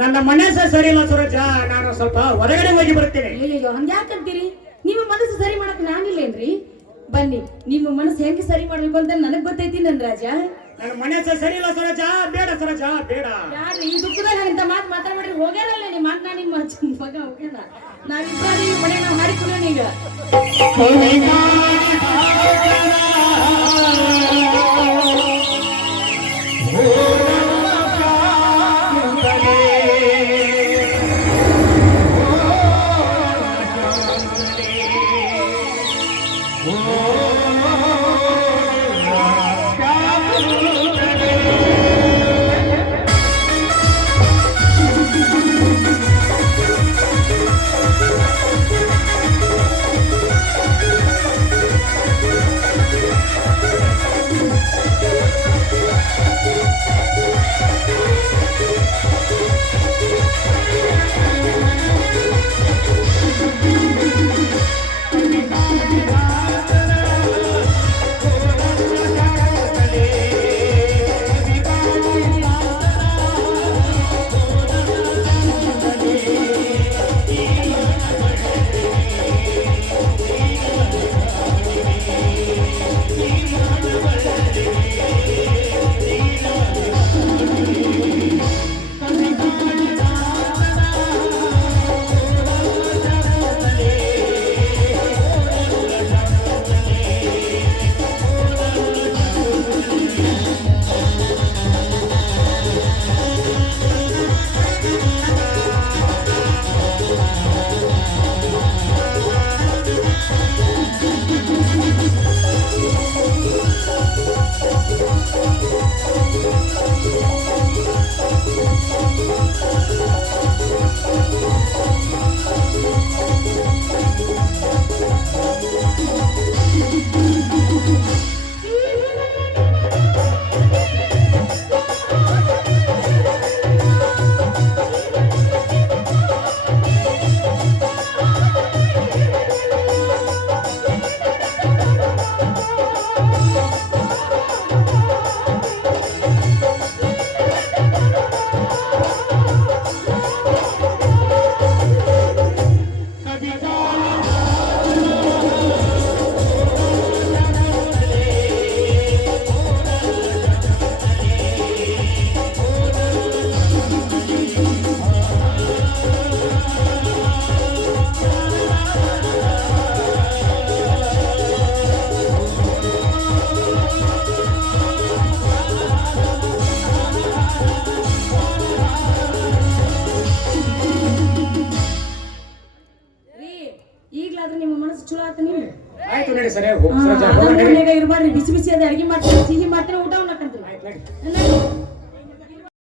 ನನ್ನ ಮನಸ್ಸು ಸರಿ ಇಲ್ಲ ಸುರಜ, ನಾನು ಸ್ವಲ್ಪ ಹೊರಗಡೆ ಹೋಗಿ ಬರುತ್ತೇನೆ. ಅಯ್ಯೋ, ಹಂಗ್ಯಾಕಂತೀರಿ? ನಿಮ್ಮ ಮನಸ್ಸು ಸರಿ ಮಾಡಕ್ ನಾನಿಲ್ಲೇನ್ರಿ? ಬನ್ನಿ, ನಿಮ್ಮ ಮನಸ್ಸು ಹೆಂಗೆ ಸರಿ ಮಾಡ್ಬೇಕು ಅಂತ ನನಗ್ ಗೊತ್ತೈತಿ ನನ್ ರಾಜ. ನನ್ನ ಮನಸ್ಸು ಸರಿ ಇಲ್ಲ ಸುರಜ, ಬೇಡ ಸುರಜ, ಬೇಡ. ಯಾರ್ರಿ ಈ ದುಃಖದಾಗ ಇಂಥ ಮಾತು ಮಾತಾಡ್ಬಿಡ್ರಿ? ಹೋಗ್ಯಾರಲ್ಲ ನಿಮ್ಮ ಮಾತು. ನಾನು ನಿಮ್ಮ ಮಚ್ಚನ್ ಮಗ ಹೋಗ್ಯಾನ ನಾವಿಬ್ಬರು ಮನೆ ನಾವು ಹಾಡಿಕೊಳ್ಳೋಣ ಈಗ ಈಗ್ಲಾದ್ರೂ ನಿಮ್ಮ ಮನಸ್ಸು ಚಲೋ ಆತ ನೀವು ಆಯ್ತು ನಡಿ ಸರಿ ಇರ್ಬಾರ್ರಿ ಬಿಸಿ ಬಿಸಿ ಅದ ಅಡಿಗೆ ಮಾಡ್ತೀನಿ ಸಿಹಿ ಮಾಡ್ತೀನಿ ಊಟ